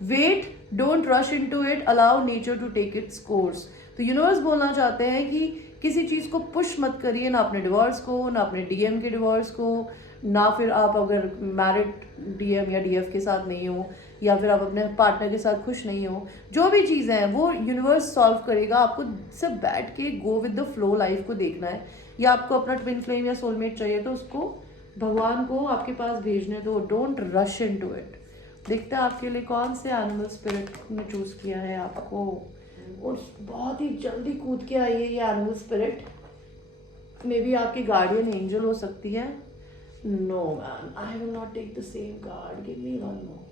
Wait, don't rush into it, allow nature to take its course. तो यूनिवर्स बोलना चाहते हैं कि किसी चीज को पुश मत करिए, ना अपने डिवोर्स को, ना अपने डीएम के डिवोर्स को, ना फिर आप अगर मैरिड डीएम या डीएफ के साथ नहीं हो, या फिर आप अपने पार्टनर के साथ खुश नहीं हो, जो भी चीज़ें हैं वो यूनिवर्स सॉल्व करेगा। आपको सब बैठ के go with the flow life को देखना है, या आपको अपना ट्विन फ्लेम या सोलमेट चाहिए तो उसको भगवान को आपके पास भेजने दो। Don't rush into it. देखते हैं आपके लिए कौन से एनिमल स्पिरिट ने चूज किया है आपको, और बहुत ही जल्दी कूद के आई है ये एनिमल स्पिरिट। मे बी आपकी गार्डियन एंजल हो सकती है। No man, I will not take the same card, give me one more.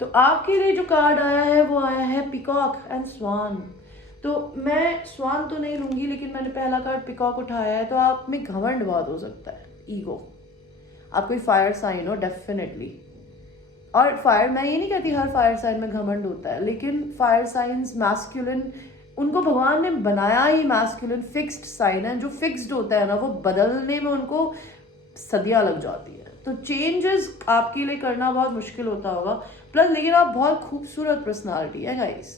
तो आपके लिए जो कार्ड आया है वो आया है पिकॉक एंड स्वान। तो मैं स्वान तो नहीं लूंगी, लेकिन मैंने पहला कार्ड पिकॉक उठाया है। तो आप में घमंड बहुत हो सकता है, ईगो। आप कोई फायर साइन हो डेफिनेटली, और फायर, मैं ये नहीं कहती हर फायर साइन में घमंड होता है, लेकिन फायर साइंस मैस्कुलिन उनको भगवान ने बनाया ही मैस्कुलिन, फिक्स्ड साइन है, जो फिक्स्ड होता है ना वो बदलने में उनको सदियां लग जाती है। तो चेंजेस आपके लिए करना बहुत मुश्किल होता होगा। प्लस लेकिन आप बहुत खूबसूरत पर्सनालिटी है गाइस,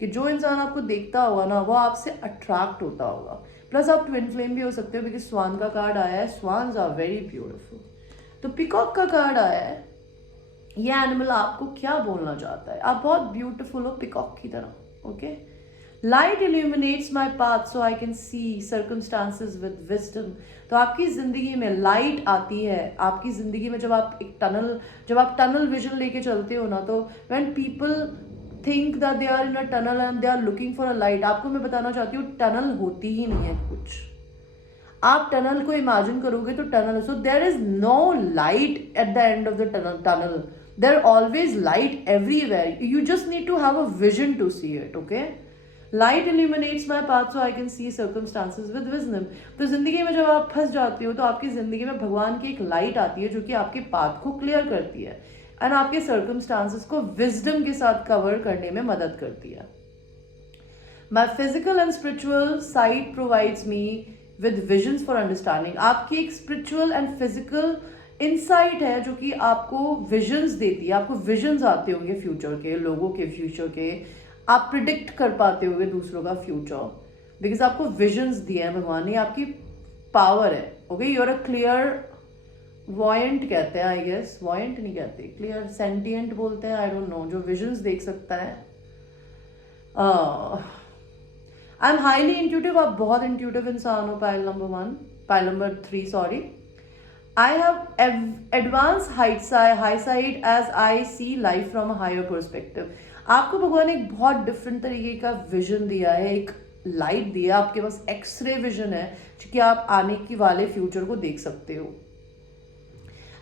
कि जो इंसान आपको देखता होगा ना वो आपसे अट्रैक्ट होता होगा। प्लस आप ट्विन फ्लेम भी हो सकते हो, बिकॉज स्वान का कार्ड आया है, स्वान्स आर वेरी ब्यूटिफुल। तो पिकॉक का कार्ड आया है, ये एनिमल आपको क्या बोलना चाहता है, आप बहुत ब्यूटिफुल हो पिकॉक की तरह। Okay, light illuminates my path so I can see circumstances with wisdom। तो आपकी जिंदगी में लाइट आती है, आपकी जिंदगी में जब आप टनल विजन लेके चलते हो ना, तो when people think that they are in a tunnel and they are looking for a light, आपको मैं बताना चाहती हूँ टनल होती ही नहीं है कुछ। आप टनल को इमेजिन करोगे तो tunnel, so there is no light at the end of the tunnel, there always light everywhere, you just need to have a vision to see it. Okay, light illuminates my path so I can see circumstances with wisdom। तो जिंदगी में जब आप फंस जाती हो तो आपकी जिंदगी में भगवान की एक लाइट आती है जो कि आपके पाथ को क्लियर करती है एंड आपके सर्कमस्टांसेस को विजडम के साथ कवर करने में मदद करती है। My physical and spiritual side provides me with visions for understanding। आपकी एक स्पिरिचुअल एंड फिजिकल इनसाइट है जो कि आपको विजन्स देती है, आपको विजन्स आते होंगे फ्यूचर के, लोगों के फ्यूचर के, आप प्रिडिक्ट कर पाते होंगे दूसरों का फ्यूचर, बिकॉज आपको विजन्स दिए हैं भगवान ने, आपकी पावर है। Okay, you are a clairvoyant वॉयंट कहते हैं, आई गेस वॉयंट नहीं कहते, क्लियर सेंटिएंट बोलते हैं, आई डोंट नो, जो विजन्स देख सकता है। आई एम हाईली इंट्यूटिव, आप बहुत इंट्यूटिव इंसान हो, pile number 3 sorry. I have advance hindsight as I see life from a higher perspective. आपको भगवान ने एक बहुत डिफरेंट तरीके का विजन दिया है, एक लाइट दिया, आपके पास एक्सरे विजन है कि आप आने की वाले फ्यूचर को देख सकते हो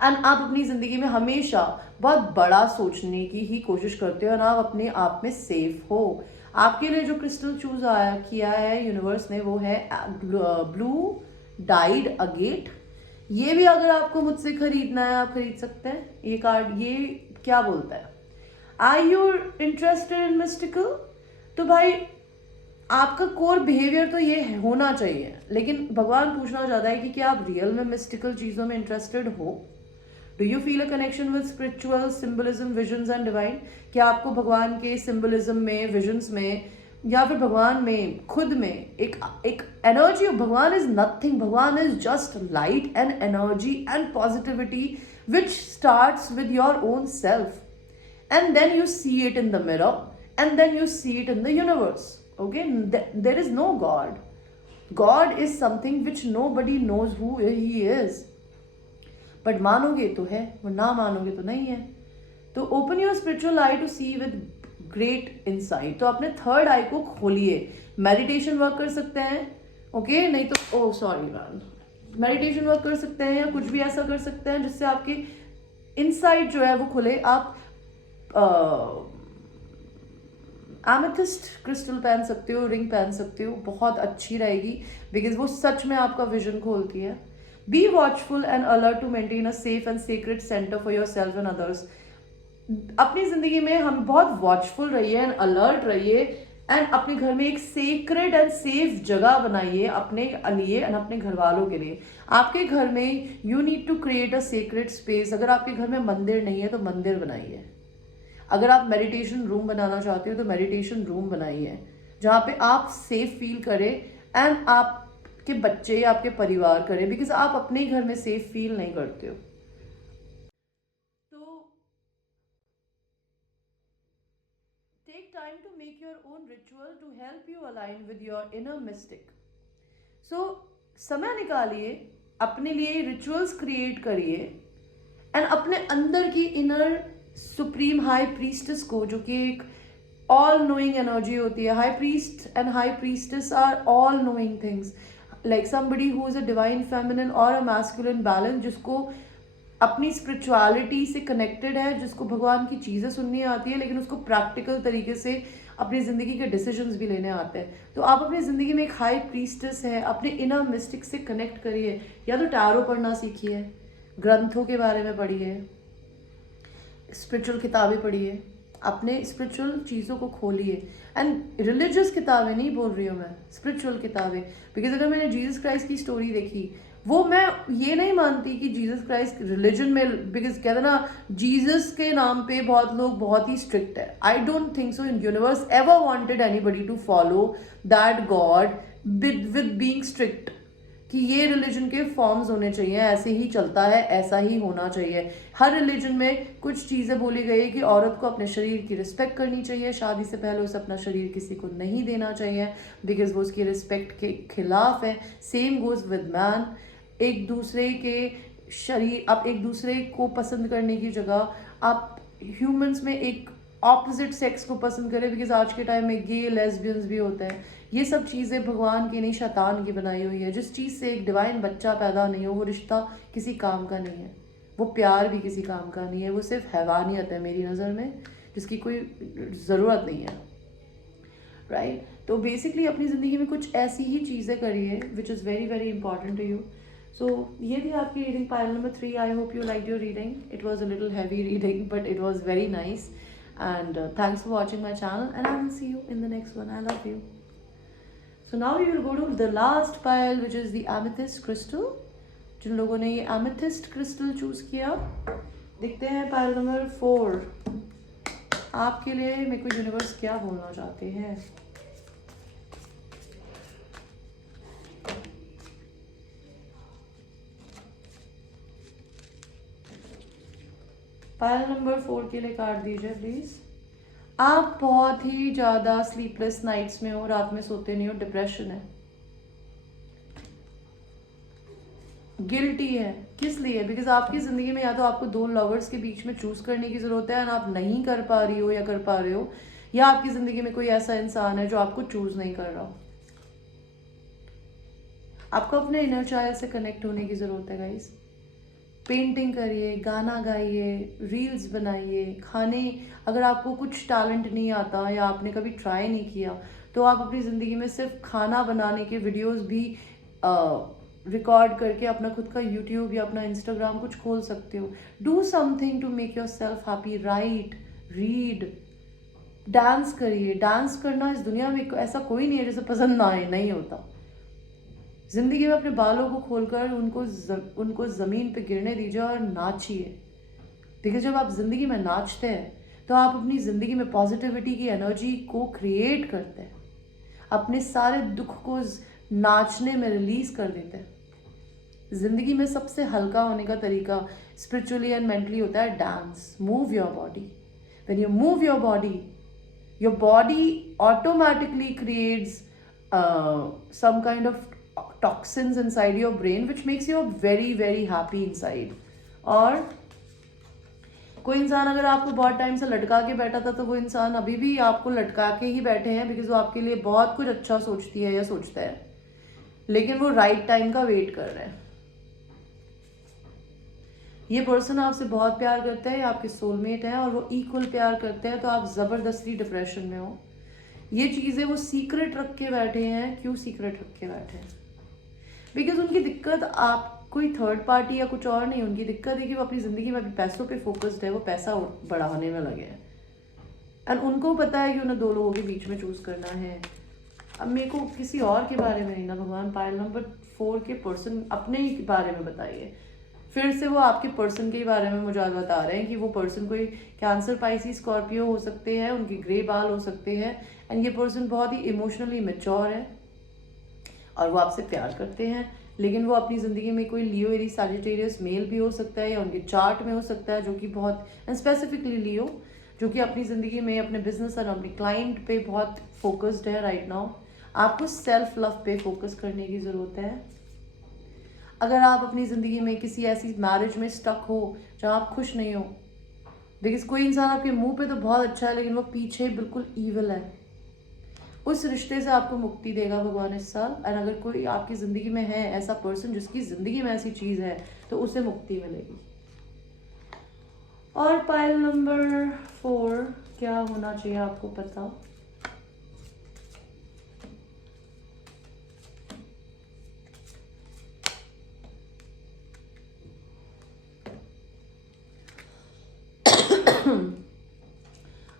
एंड आप अपनी जिंदगी में हमेशा बहुत बड़ा सोचने की ही कोशिश करते हो और आप अपने आप में सेफ हो। आपके लिए जो क्रिस्टल चूज किया है यूनिवर्स ने वो है ब्लू डाइड अगेट। ये भी अगर आपको मुझसे खरीदना है आप खरीद सकते हैं। ये कार्ड ये क्या बोलता है, are you interested in mystical? तो भाई आपका कोर बिहेवियर तो ये होना चाहिए, लेकिन भगवान पूछना चाहता है कि क्या आप रियल में मिस्टिकल चीजों में इंटरेस्टेड हो? Do you feel a connection with spiritual symbolism, visions and divine? क्या आपको भगवान के सिंबलिज्म में, विजन्स में या फिर भगवान में खुद में एक एनर्जी? भगवान इज नथिंग, भगवान is just light and energy and positivity which starts with your own self and then you see it in the mirror and then you see it in the universe. Okay, there is no god. God is something which nobody knows who he is, but मानोगे तो है और ना मानोगे तो नहीं है। तो open your spiritual eye to see with great insight। तो अपने थर्ड आई को खोलिए, मेडिटेशन वर्क कर सकते हैं। ओके, नहीं तो ओ सॉरी मैम, मेडिटेशन वर्क कर सकते हैं या कुछ भी ऐसा कर सकते हैं जिससे आपकी इनसाइट जो है वो खुले। आप एमेथिस्ट क्रिस्टल पहन सकते हो, रिंग पहन सकते हो, बहुत अच्छी रहेगी बिकॉज वो सच में आपका विजन खोलती है। Be watchful and alert to maintain a safe and secret centre for your self and others. अपनी जिंदगी में हम बहुत वॉचफुल रहिए एंड अलर्ट रहिए एंड अपने घर में एक सीक्रेट एंड सेफ जगह बनाइए अपने लिए एंड अपने घर वालों के लिए। आपके घर में you need to create a secret space. अगर आपके घर में मंदिर नहीं है तो मंदिर बनाइए। अगर आप मेडिटेशन रूम बनाना चाहते हो तो मेडिटेशन रूम बनाइए जहाँ पे आप सेफ फील करें एंड आपके बच्चे या आपके परिवार करें, बिकॉज आप अपने घर में सेफ फील नहीं करते हो। तो take time to make your own ritual to help you align with your inner mystic. So समय निकालिए, अपने लिए रिचुअल्स क्रिएट करिए एंड अपने अंदर की इनर सुप्रीम हाई प्रीस्टेस को, जो कि एक ऑल नोइंग एनर्जी होती है। High priest and high priestess are all knowing things, like somebody who is a divine feminine और अ मैस्कुलिन बैलेंस, जिसको अपनी स्पिरिचुअलिटी से कनेक्टेड है, जिसको भगवान की चीज़ें सुननी आती है लेकिन उसको प्रैक्टिकल तरीके से अपनी ज़िंदगी के डिसीजंस भी लेने आते हैं। तो आप अपनी ज़िंदगी में एक हाई प्रीस्टेस है, अपने इनर मिस्टिक से कनेक्ट करिए। या तो टैरो पढ़ना सीखिए, ग्रंथों के बारे में पढ़िए, स्पिरिचुअल किताबें पढ़िए, अपने स्पिरिचुअल चीज़ों को खोलिए। एंड रिलीजियस किताबें नहीं बोल रही हूँ मैं, स्पिरिचुअल किताबें। बिकॉज अगर मैंने जीसस क्राइस्ट की स्टोरी देखी, वो मैं ये नहीं मानती कि जीसस क्राइस्ट रिलीजन में, बिकॉज कहते हैं ना जीसस के नाम पे बहुत लोग बहुत ही स्ट्रिक्ट है। I don't think so in universe ever wanted anybody to follow that god with being strict, कि ये रिलीजन के फॉर्म्स होने चाहिए, ऐसे ही चलता है, ऐसा ही होना चाहिए। हर रिलीजन में कुछ चीज़ें बोली गई है कि औरत को अपने शरीर की रिस्पेक्ट करनी चाहिए, शादी से पहले उसे अपना शरीर किसी को नहीं देना चाहिए बिकॉज वो उसकी रिस्पेक्ट के खिलाफ है। Same goes with man. एक दूसरे के शरीर, आप एक दूसरे को पसंद करने की जगह आप ह्यूमंस में एक ऑपोजिट सेक्स को पसंद करें, बिकॉज आज के टाइम में गे लेस्बियंस भी होते हैं। ये सब चीज़ें भगवान की नहीं, शैतान की बनाई हुई है। जिस चीज़ से एक डिवाइन बच्चा पैदा नहीं हो, वो रिश्ता किसी काम का नहीं है, वो प्यार भी किसी काम का नहीं है, वो सिर्फ हैवानियत है मेरी नज़र में, जिसकी कोई ज़रूरत नहीं है। राइट तो बेसिकली अपनी ज़िंदगी में कुछ ऐसी ही चीज़ें करिए which is very very important to you. So ये थी आपकी reading pile number 3। I hope you like your reading. It was a little heavy reading but it was very nice. And thanks for watching my channel, and I will see you in the next one. I love you. So now we will go to the last pile, which is the amethyst crystal. जिन लोगों ने ये amethyst crystal choose किया, देखते हैं pile number 4 आपके लिए मेरे को यूनिवर्स क्या बोलना चाहते हैं। पाइल नंबर 4 के लिए कार्ड दीजिए प्लीज। आप बहुत ही ज़्यादा स्लीपलेस नाइट्स में हो, रात में सोते नहीं हो, डिप्रेशन है, गिल्टी है। किस लिए? बिकॉज आपकी ज़िंदगी में या तो आपको दो लवर्स के बीच में चूज करने की ज़रूरत है, एंड आप नहीं कर पा रही हो या कर पा रहे हो, या आपकी ज़िंदगी में कोई ऐसा इंसान है जो आपको चूज नहीं कर रहा। आपको अपने इनर चाइल्ड से कनेक्ट होने की ज़रूरत है गाइस। पेंटिंग करिए, गाना गाइए, रील्स बनाइए, खाने, अगर आपको कुछ टैलेंट नहीं आता या आपने कभी ट्राई नहीं किया तो आप अपनी ज़िंदगी में सिर्फ खाना बनाने के वीडियोस भी रिकॉर्ड करके अपना खुद का यूट्यूब या अपना इंस्टाग्राम कुछ खोल सकते हो। Do something to make your self happy. Right, read, dance करिए। डांस करना इस दुनिया में ऐसा कोई नहीं है जिसे पसंद ना आए, नहीं होता। जिंदगी में अपने बालों को खोलकर उनको ज़मीन पे गिरने दीजिए और नाचिए। देखिए जब आप ज़िंदगी में नाचते हैं तो आप अपनी ज़िंदगी में पॉजिटिविटी की एनर्जी को क्रिएट करते हैं, अपने सारे दुख को नाचने में रिलीज कर देते हैं। ज़िंदगी में सबसे हल्का होने का तरीका स्पिरिचुअली एंड मेंटली होता है dance. Move your body. When you move your body automatically creates some kind of toxins inside your brain which makes you very very happy inside। और कोई इंसान अगर आपको बहुत टाइम से लटका के बैठा था तो वो इंसान अभी भी आपको लटका के ही बैठे हैं, बिकॉज वो आपके लिए बहुत कुछ अच्छा सोचती है या सोचता है, लेकिन वो राइट टाइम का वेट कर रहे हैं। ये पर्सन आपसे बहुत प्यार करता है, आपके सोलमेट है और वो इक्वल प्यार करते हैं, तो आप ज़बरदस्ती डिप्रेशन में हो। ये चीज़ें वो सीक्रेट रख के बैठे हैं। क्यों सीक्रेट रख के बैठे हैं? बिकॉज उनकी दिक्कत आप कोई थर्ड पार्टी या कुछ और नहीं, उनकी दिक्कत है कि वो अपनी ज़िंदगी में अभी पैसों पे फोकस्ड है, वो पैसा बढ़ाने में लगे हैं, एंड उनको पता है कि उन्हें दो लोगों के बीच में चूज़ करना है। अब मेरे को किसी और के बारे में नहीं ना भगवान, पाइल नंबर 4 के पर्सन अपने ही बारे में बताइए। फिर से वो आपके पर्सन के बारे में मुझे बता रहे हैं कि वो पर्सन कोई कैंसर, पाइसिस, स्कॉर्पियो हो सकते हैं, उनके ग्रे बाल हो सकते हैं, एंड ये पर्सन बहुत ही इमोशनली मैच्योर है और वो आपसे प्यार करते हैं, लेकिन वो अपनी ज़िंदगी में कोई लियो, एरी, सैजिटेरियस मेल भी हो सकता है या उनके चार्ट में हो सकता है, जो कि बहुत स्पेसिफिकली लियो, जो कि अपनी ज़िंदगी में अपने बिजनेस और अपने क्लाइंट पे बहुत फोकस्ड है राइट नाउ। आपको सेल्फ लव पे फोकस करने की ज़रूरत है। अगर आप अपनी ज़िंदगी में किसी ऐसी मैरिज में स्टक हो जहाँ आप खुश नहीं हो, देखिए कोई इंसान आपके मुंह पे तो बहुत अच्छा है लेकिन वो पीछे बिल्कुल ईविल है, उस रिश्ते से आपको मुक्ति देगा भगवान इस साल। और अगर कोई आपकी ज़िंदगी में है ऐसा पर्सन जिसकी ज़िंदगी में ऐसी चीज़ है तो उसे मुक्ति मिलेगी। और पाइल नंबर 4 क्या होना चाहिए आपको पता?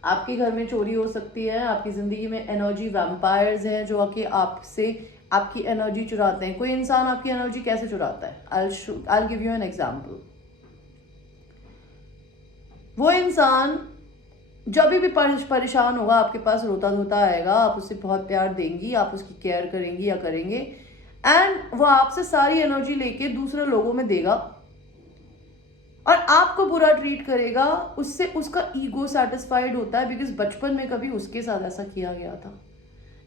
आपके घर में चोरी हो सकती है, आपकी ज़िंदगी में एनर्जी वैम्पायर्स हैं जो कि आपसे आपकी एनर्जी चुराते हैं। कोई इंसान आपकी एनर्जी कैसे चुराता है? I'll give you an example. वो इंसान जब भी परेशान होगा आपके पास रोता धोता आएगा, आप उससे बहुत प्यार देंगी, आप उसकी केयर करेंगी या करेंगे, एंड वो आपसे सारी एनर्जी लेके दूसरे लोगों में देगा और आपको बुरा ट्रीट करेगा। उससे उसका ईगो सेटिस्फाइड होता है, बिकॉज बचपन में कभी उसके साथ ऐसा किया गया था,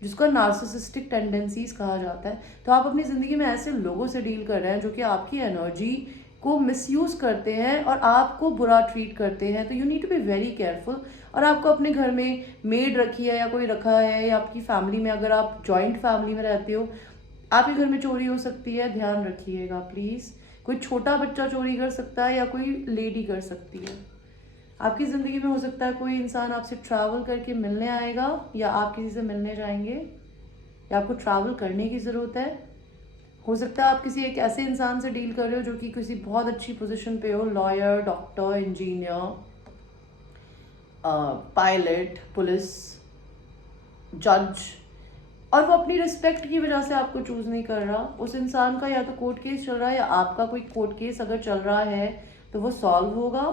जिसको नार्सिसिस्टिक टेंडेंसीज कहा जाता है। तो आप अपनी ज़िंदगी में ऐसे लोगों से डील कर रहे हैं जो कि आपकी एनर्जी को मिसयूज़ करते हैं और आपको बुरा ट्रीट करते हैं। तो you need to be very careful. और आपको अपने घर में मेड रखी है या कोई रखा है, या आपकी फैमिली में अगर आप जॉइंट फैमिली में रहते हो, आपके घर में चोरी हो सकती है, ध्यान रखिएगा प्लीज़। कोई छोटा बच्चा चोरी कर सकता है या कोई लेडी कर सकती है। आपकी ज़िंदगी में हो सकता है कोई इंसान आपसे ट्रैवल करके मिलने आएगा, या आप किसी से मिलने जाएंगे, या आपको ट्रैवल करने की ज़रूरत है। हो सकता है आप किसी एक ऐसे इंसान से डील कर रहे हो जो कि किसी बहुत अच्छी पोजीशन पे हो, lawyer, doctor, engineer, pilot, police, जज, और वो अपनी रिस्पेक्ट की वजह से आपको चूज़ नहीं कर रहा। उस इंसान का या तो कोर्ट केस चल रहा है, या आपका कोई कोर्ट केस अगर चल रहा है तो वो सॉल्व होगा।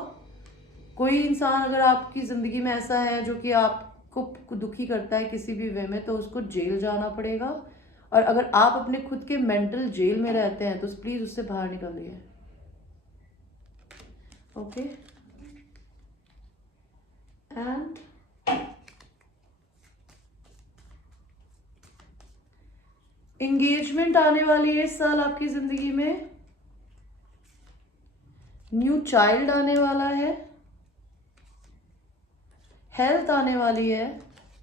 कोई इंसान अगर आपकी ज़िंदगी में ऐसा है जो कि आपको दुखी करता है किसी भी वे में, तो उसको जेल जाना पड़ेगा। और अगर आप अपने खुद के मेंटल जेल में रहते हैं तो प्लीज़ उससे बाहर निकलिए। ओके, एंड एंगेजमेंट आने वाली है इस साल आपकी ज़िंदगी में, न्यू चाइल्ड आने वाला है, हेल्थ आने वाली है,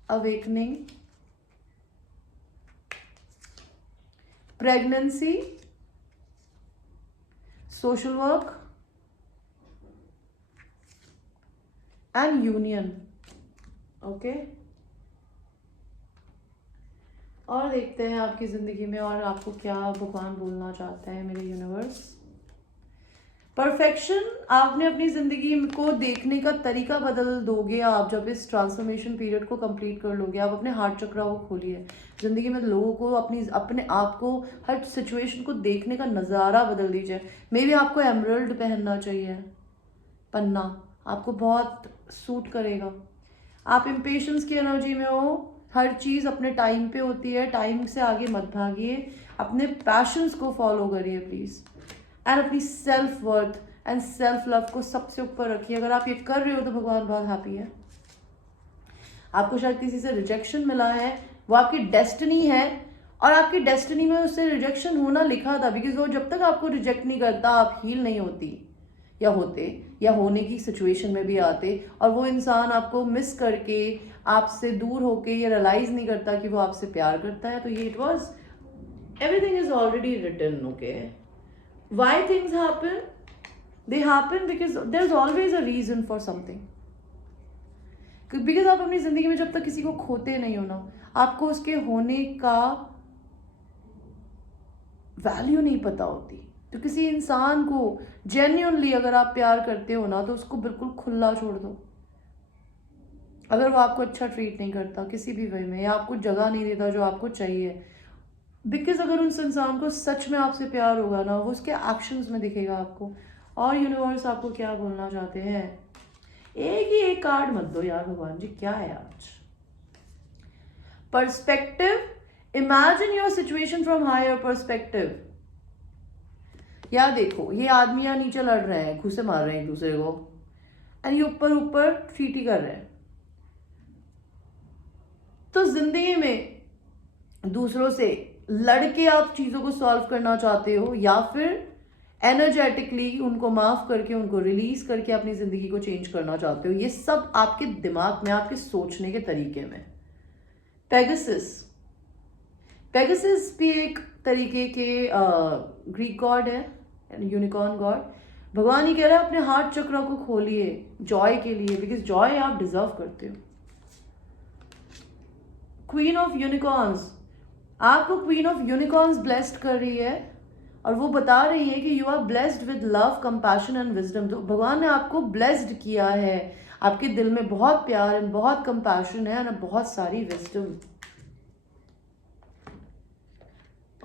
awakening, pregnancy, social work and union. Okay, और देखते हैं आपकी ज़िंदगी में और आपको क्या भगवान बोलना चाहते हैं, मेरे यूनिवर्स। परफेक्शन, आपने अपनी ज़िंदगी को देखने का तरीका बदल दोगे आप जब इस ट्रांसफॉर्मेशन पीरियड को कंप्लीट कर लोगे। आप अपने हार्ट चक्रा को खोलिए। ज़िंदगी में लोगों को अपने आप को, हर सिचुएशन को देखने का नज़ारा बदल दीजिए। मे बी आपको एमरल्ड पहनना चाहिए, पन्ना आपको बहुत सूट करेगा। आप इम्पेशंस की एनर्जी में हो, हर चीज़ अपने टाइम पे होती है, टाइम से आगे मत भागिए, अपने पैशंस को फॉलो करिए प्लीज़, एंड अपनी self worth and self love को सबसे ऊपर रखिए। अगर आप ये कर रहे हो तो भगवान बहुत हैप्पी है। आपको शायद किसी से रिजेक्शन मिला है, वो आपकी डेस्टिनी है, और आपकी डेस्टिनी में उससे रिजेक्शन होना लिखा था, बिकॉज वो जब तक आपको रिजेक्ट नहीं करता आप हील नहीं होती या होते या होने की सिचुएशन में भी आते, और वो इंसान आपको मिस करके आपसे दूर होके ये रियलाइज नहीं करता कि वो आपसे प्यार करता है। तो ये it was everything is already written. Okay, why things happen, they happen because there is always a reason for something. Because आप अपनी जिंदगी में जब तक किसी को खोते नहीं हो ना, आपको उसके होने का वैल्यू नहीं पता होती। तो किसी इंसान को जेन्युइनली अगर आप प्यार करते हो ना, तो उसको बिल्कुल खुला छोड़ दो। अगर वो आपको अच्छा ट्रीट नहीं करता किसी भी वे में, या आपको जगह नहीं देता जो आपको चाहिए, बिकॉज अगर उस इंसान को सच में आपसे प्यार होगा ना, वो उसके एक्शंस में दिखेगा आपको। और यूनिवर्स आपको क्या बोलना चाहते हैं? एक ही एक कार्ड मत दो यार भगवान जी, क्या है आज? Perspective, imagine your situation from higher perspective. या देखो, ये आदमी यहाँ नीचे लड़ रहे हैं, घुसे मार रहे हैं एक दूसरे को, एंड ये ऊपर ऊपर ट्रीटी कर रहे हैं। तो जिंदगी में दूसरों से लड़के आप चीजों को सॉल्व करना चाहते हो, या फिर एनर्जेटिकली उनको माफ करके, उनको रिलीज करके अपनी जिंदगी को चेंज करना चाहते हो? ये सब आपके दिमाग में, आपके सोचने के तरीके में। पेगासस, पेगासस भी एक तरीके के ग्रीक गॉड है, यूनिकॉर्न गॉड। भगवान ही कह रहा है अपने हार्ट चक्र को खोलिए जॉय के लिए, बिकॉज जॉय आप डिजर्व करते हो। क्वीन ऑफ यूनिकॉर्न्स, आपको क्वीन ऑफ यूनिकॉर्न्स ब्लेस्ड कर रही है, और वो बता रही है कि you are blessed with love, compassion and wisdom. तो भगवान ने आपको ब्लेस्ड किया है, आपके दिल में बहुत प्यार एंड बहुत कंपैशन है और बहुत सारी विजडम।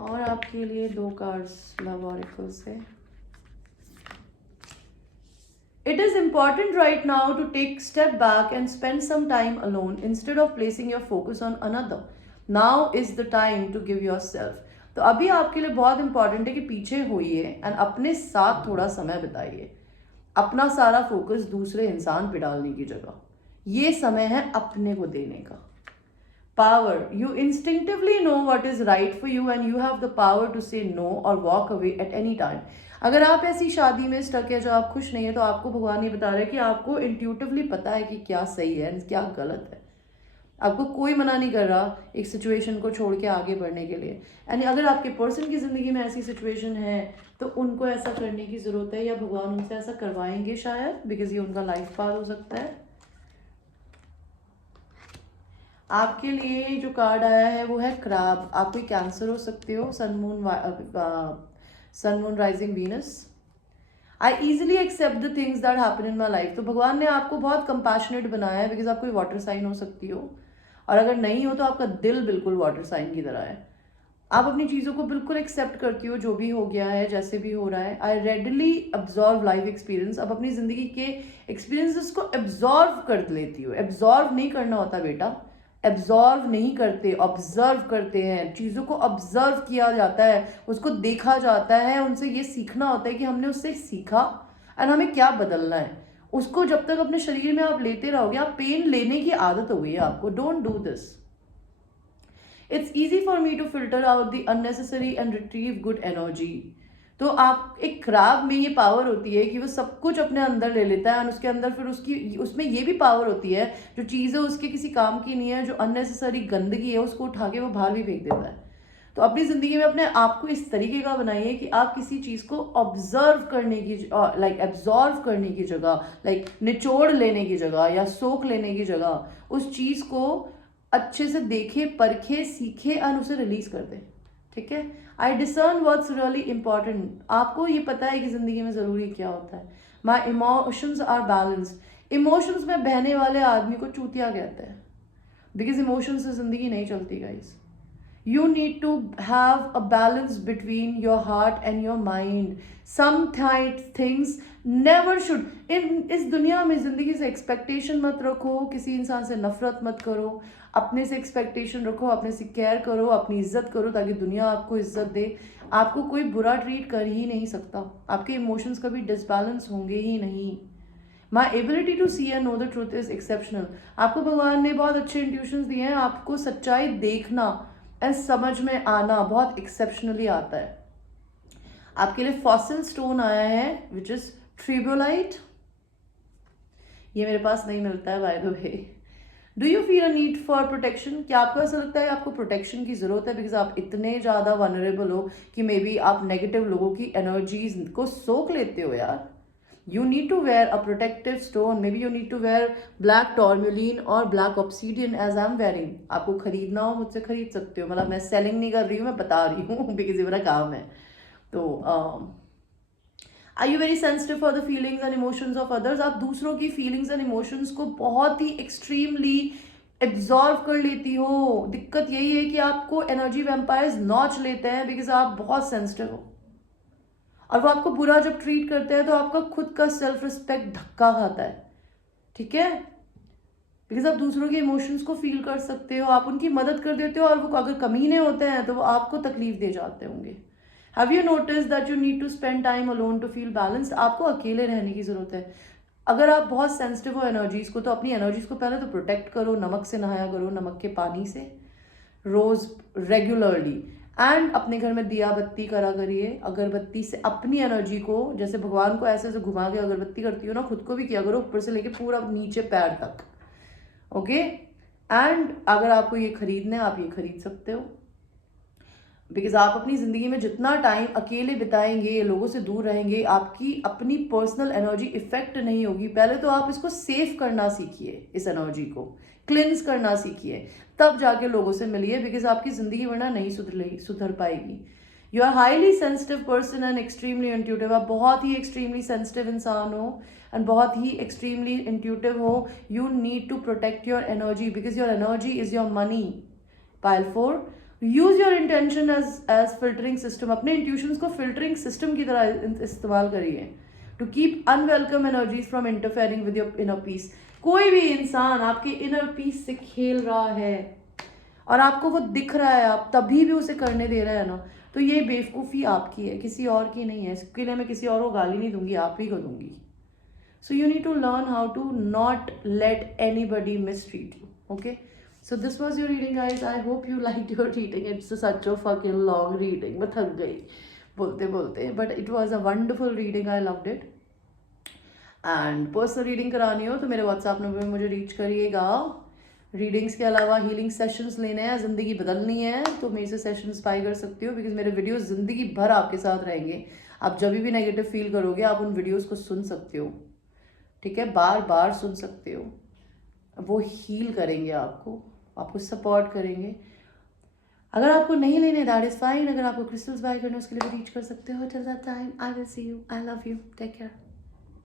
और आपके लिए 2 कार्ड्स लव ऑरेकल से। It is important right now to take step back and spend some time alone instead of placing your focus on another. Now is the time to give yourself. तो अभी आपके लिए बहुत important है कि पीछे होइए एंड अपने साथ थोड़ा समय बिताइए, अपना सारा फोकस दूसरे इंसान पे डालने की जगह ये समय है अपने को देने का। Power. You instinctively know what is right for you and you have the power to say no or walk away at any time. अगर आप ऐसी शादी में स्टक है जो आप खुश नहीं है तो आपको भगवान ये बता रहा है कि आपको इंट्यूटिवली पता है कि क्या सही है क्या गलत है। आपको कोई मना नहीं कर रहा एक सिचुएशन को छोड़ के आगे बढ़ने के लिए। यानी अगर आपके पर्सन की ज़िंदगी में ऐसी सिचुएशन है तो उनको ऐसा करने की ज़रूरत है या भगवान उनसे ऐसा करवाएंगे शायद, बिकॉज ये उनका लाइफ पाथ हो सकता है। आपके लिए जो कार्ड आया है वो है क्रैब। आप कोई कैंसर हो सकते हो, sun moon rising Venus. I easily accept the things that happen in my life. तो भगवान ने आपको बहुत कंपैशनेट बनाया है, बिकॉज आप कोई वाटर साइन हो सकती हो, और अगर नहीं हो तो आपका दिल बिल्कुल वाटर साइन की तरह है। आप अपनी चीज़ों को बिल्कुल एक्सेप्ट करती हो, जो भी हो गया है जैसे भी हो रहा है। आई रेडली एब्जॉर्व लाइफ एक्सपीरियंस। अब अपनी ज़िंदगी के एक्सपीरियंसेस को एब्जॉर्व कर लेती हो। एब्जॉर्व नहीं करना होता बेटा, एब्जॉर्व नहीं करते, ऑब्जर्व करते हैं। चीज़ों को ऑब्जर्व किया जाता है, उसको देखा जाता है, उनसे ये सीखना होता है कि हमने उससे सीखा एंड हमें क्या बदलना है। उसको जब तक अपने शरीर में आप लेते रहोगे, आप पेन लेने की आदत हो गई है आपको। Don't do this. It's easy for me to filter out the unnecessary and retrieve good energy. तो आप एक खराब में ये पावर होती है कि वो सब कुछ अपने अंदर ले लेता है और उसके अंदर फिर उसमें ये भी पावर होती है जो चीज़ें उसके किसी काम की नहीं है, जो अननेसेसरी गंदगी है उसको उठा के वो बाहर भी फेंक देता है। तो अपनी ज़िंदगी में अपने आप को इस तरीके का बनाइए कि आप किसी चीज़ को ऑब्जर्व करने की एब्जॉर्व करने की जगह, निचोड़ लेने की जगह या सोख लेने की जगह उस चीज़ को अच्छे से देखे, परखे, सीखे और उसे रिलीज कर दे। ठीक है। आई डिसर्न व्हाट्स रियली इंपॉर्टेंट। आपको ये पता है कि जिंदगी में जरूरी क्या होता है। My emotions are balanced. Emotions में बहने वाले आदमी को चूतिया कहते हैं, बिकॉज इमोशंस से जिंदगी नहीं चलती guys. You need to have a balance between your heart and your mind. Sometimes things never should. इस दुनिया में जिंदगी से एक्सपेक्टेशन मत रखो, किसी इंसान से नफरत मत करो, अपने से एक्सपेक्टेशन रखो, अपने से केयर करो, अपनी इज्जत करो ताकि दुनिया आपको इज्जत दे। आपको कोई बुरा ट्रीट कर ही नहीं सकता। आपके इमोशंस कभी डिसबैलेंस होंगे ही नहीं। My ability to see and know the truth is exceptional. आपको भगवान ने बहुत अच्छे इंट्यूशंस दिए हैं। आपको सच्चाई देखना एंड समझ में आना बहुत एक्सेप्शनली आता है। आपके लिए फॉसिल स्टोन आया है विच इज ट्रिबोलाइट। ये मेरे पास नहीं मिलता है by the way. Do you feel a need for protection? क्या आपको ऐसा लगता है आपको प्रोटेक्शन की जरूरत है? बिकॉज आप इतने ज्यादा वनरेबल हो कि मे बी आप नेगेटिव लोगों की एनर्जीज को सोख लेते हो यार। You need to wear a protective stone. Maybe you need to wear black tourmaline or black obsidian as I'm wearing. आपको खरीदना हो मुझसे खरीद सकते हो। मतलब मैं सेलिंग नहीं कर रही हूँ, मैं बता रही हूँ बिकॉज ये मेरा काम है। तो are you very sensitive for the feelings and emotions of others? आप दूसरों की फीलिंग्स एंड इमोशंस को बहुत ही एक्सट्रीमली एब्जॉर्व कर लेती हो। दिक्कत यही है कि आपको एनर्जी वैम्पायर्स नॉच लेते हैं बिकॉज आप बहुत सेंसिटिव हो, और वो आपको बुरा जब ट्रीट करते हैं तो आपका खुद का सेल्फ रिस्पेक्ट धक्का खाता है। ठीक है। बिकॉज आप दूसरों के इमोशंस को फील कर सकते हो, आप उनकी मदद कर देते हो, और वो अगर कमीने होते हैं तो वो आपको तकलीफ दे जाते होंगे। Have you notice that you need to spend time alone to feel balanced? आपको अकेले रहने की जरूरत है। अगर आप बहुत सेंसिटिव हो एनर्जीज को, तो अपनी एनर्जीज को पहले तो प्रोटेक्ट करो। नमक से नहाया करो, नमक के पानी से रोज रेगुलरली। एंड अपने घर में दिया बत्ती करा करिए। अगरबत्ती से अपनी एनर्जी को, जैसे भगवान को ऐसे ऐसे घुमा के अगरबत्ती करती हो ना, खुद को भी किया करो, ऊपर से लेके पूरा नीचे पैर तक। ओके। एंड अगर आपको ये खरीदना है आप ये खरीद सकते हो, बिकॉज आप अपनी जिंदगी में जितना टाइम अकेले बिताएंगे, लोगों से दूर रहेंगे, आपकी अपनी पर्सनल एनर्जी इफेक्ट नहीं होगी। पहले तो आप इसको सेव करना सीखिए, इस एनर्जी को क्लिन्स करना सीखिए, तब जाके लोगों से मिलिए, बिकॉज आपकी ज़िंदगी वरना नहीं सुधर पाएगी। You are highly sensitive person and extremely intuitive. आप बहुत ही एक्सट्रीमली सेंसिटिव इंसान हो एंड बहुत ही एक्सट्रीमली इंट्यूटिव हो. You need to protect your energy because your energy is your money. Pile 4, use your intention as filtering system. अपने intuitions को फिल्टरिंग सिस्टम की तरह इस्तेमाल करिए to keep unwelcome energies from interfering with your inner peace. कोई भी इंसान आपके इनर पीस से खेल रहा है और आपको वो दिख रहा है, आप तभी भी उसे करने दे रहे हैं ना, तो ये बेवकूफ़ी आपकी है, किसी और की नहीं है. इसके लिए मैं किसी और को गाली नहीं दूंगी, आप ही को दूंगी. So you need to learn how to not let anybody mistreat you. Okay, so this was your reading guys. I hope you liked your reading. It's such a fucking long reading. मैं थक गई बोलते बोलते, but it was a wonderful reading. I loved it. And personal reading करानी हो तो मेरे WhatsApp number में मुझे रीच करिएगा. रीडिंग्स के अलावा हीलिंग सेशंस लेने हैं, ज़िंदगी बदलनी है, तो मेरे से सेशंस बाय कर सकते हो बिकॉज मेरे वीडियोस ज़िंदगी भर आपके साथ रहेंगे. आप जब भी नेगेटिव फील करोगे आप उन वीडियोस को सुन सकते हो. ठीक है, बार बार सुन सकते हो. वो हील करेंगे आपको सपोर्ट करेंगे. अगर आपको नहीं लेने दैट इज़ फाइन. अगर आपको क्रिस्टल्स बाय करने उसके लिए भी रीच कर सकते हो. Till that time I will see you. I love you. Take care.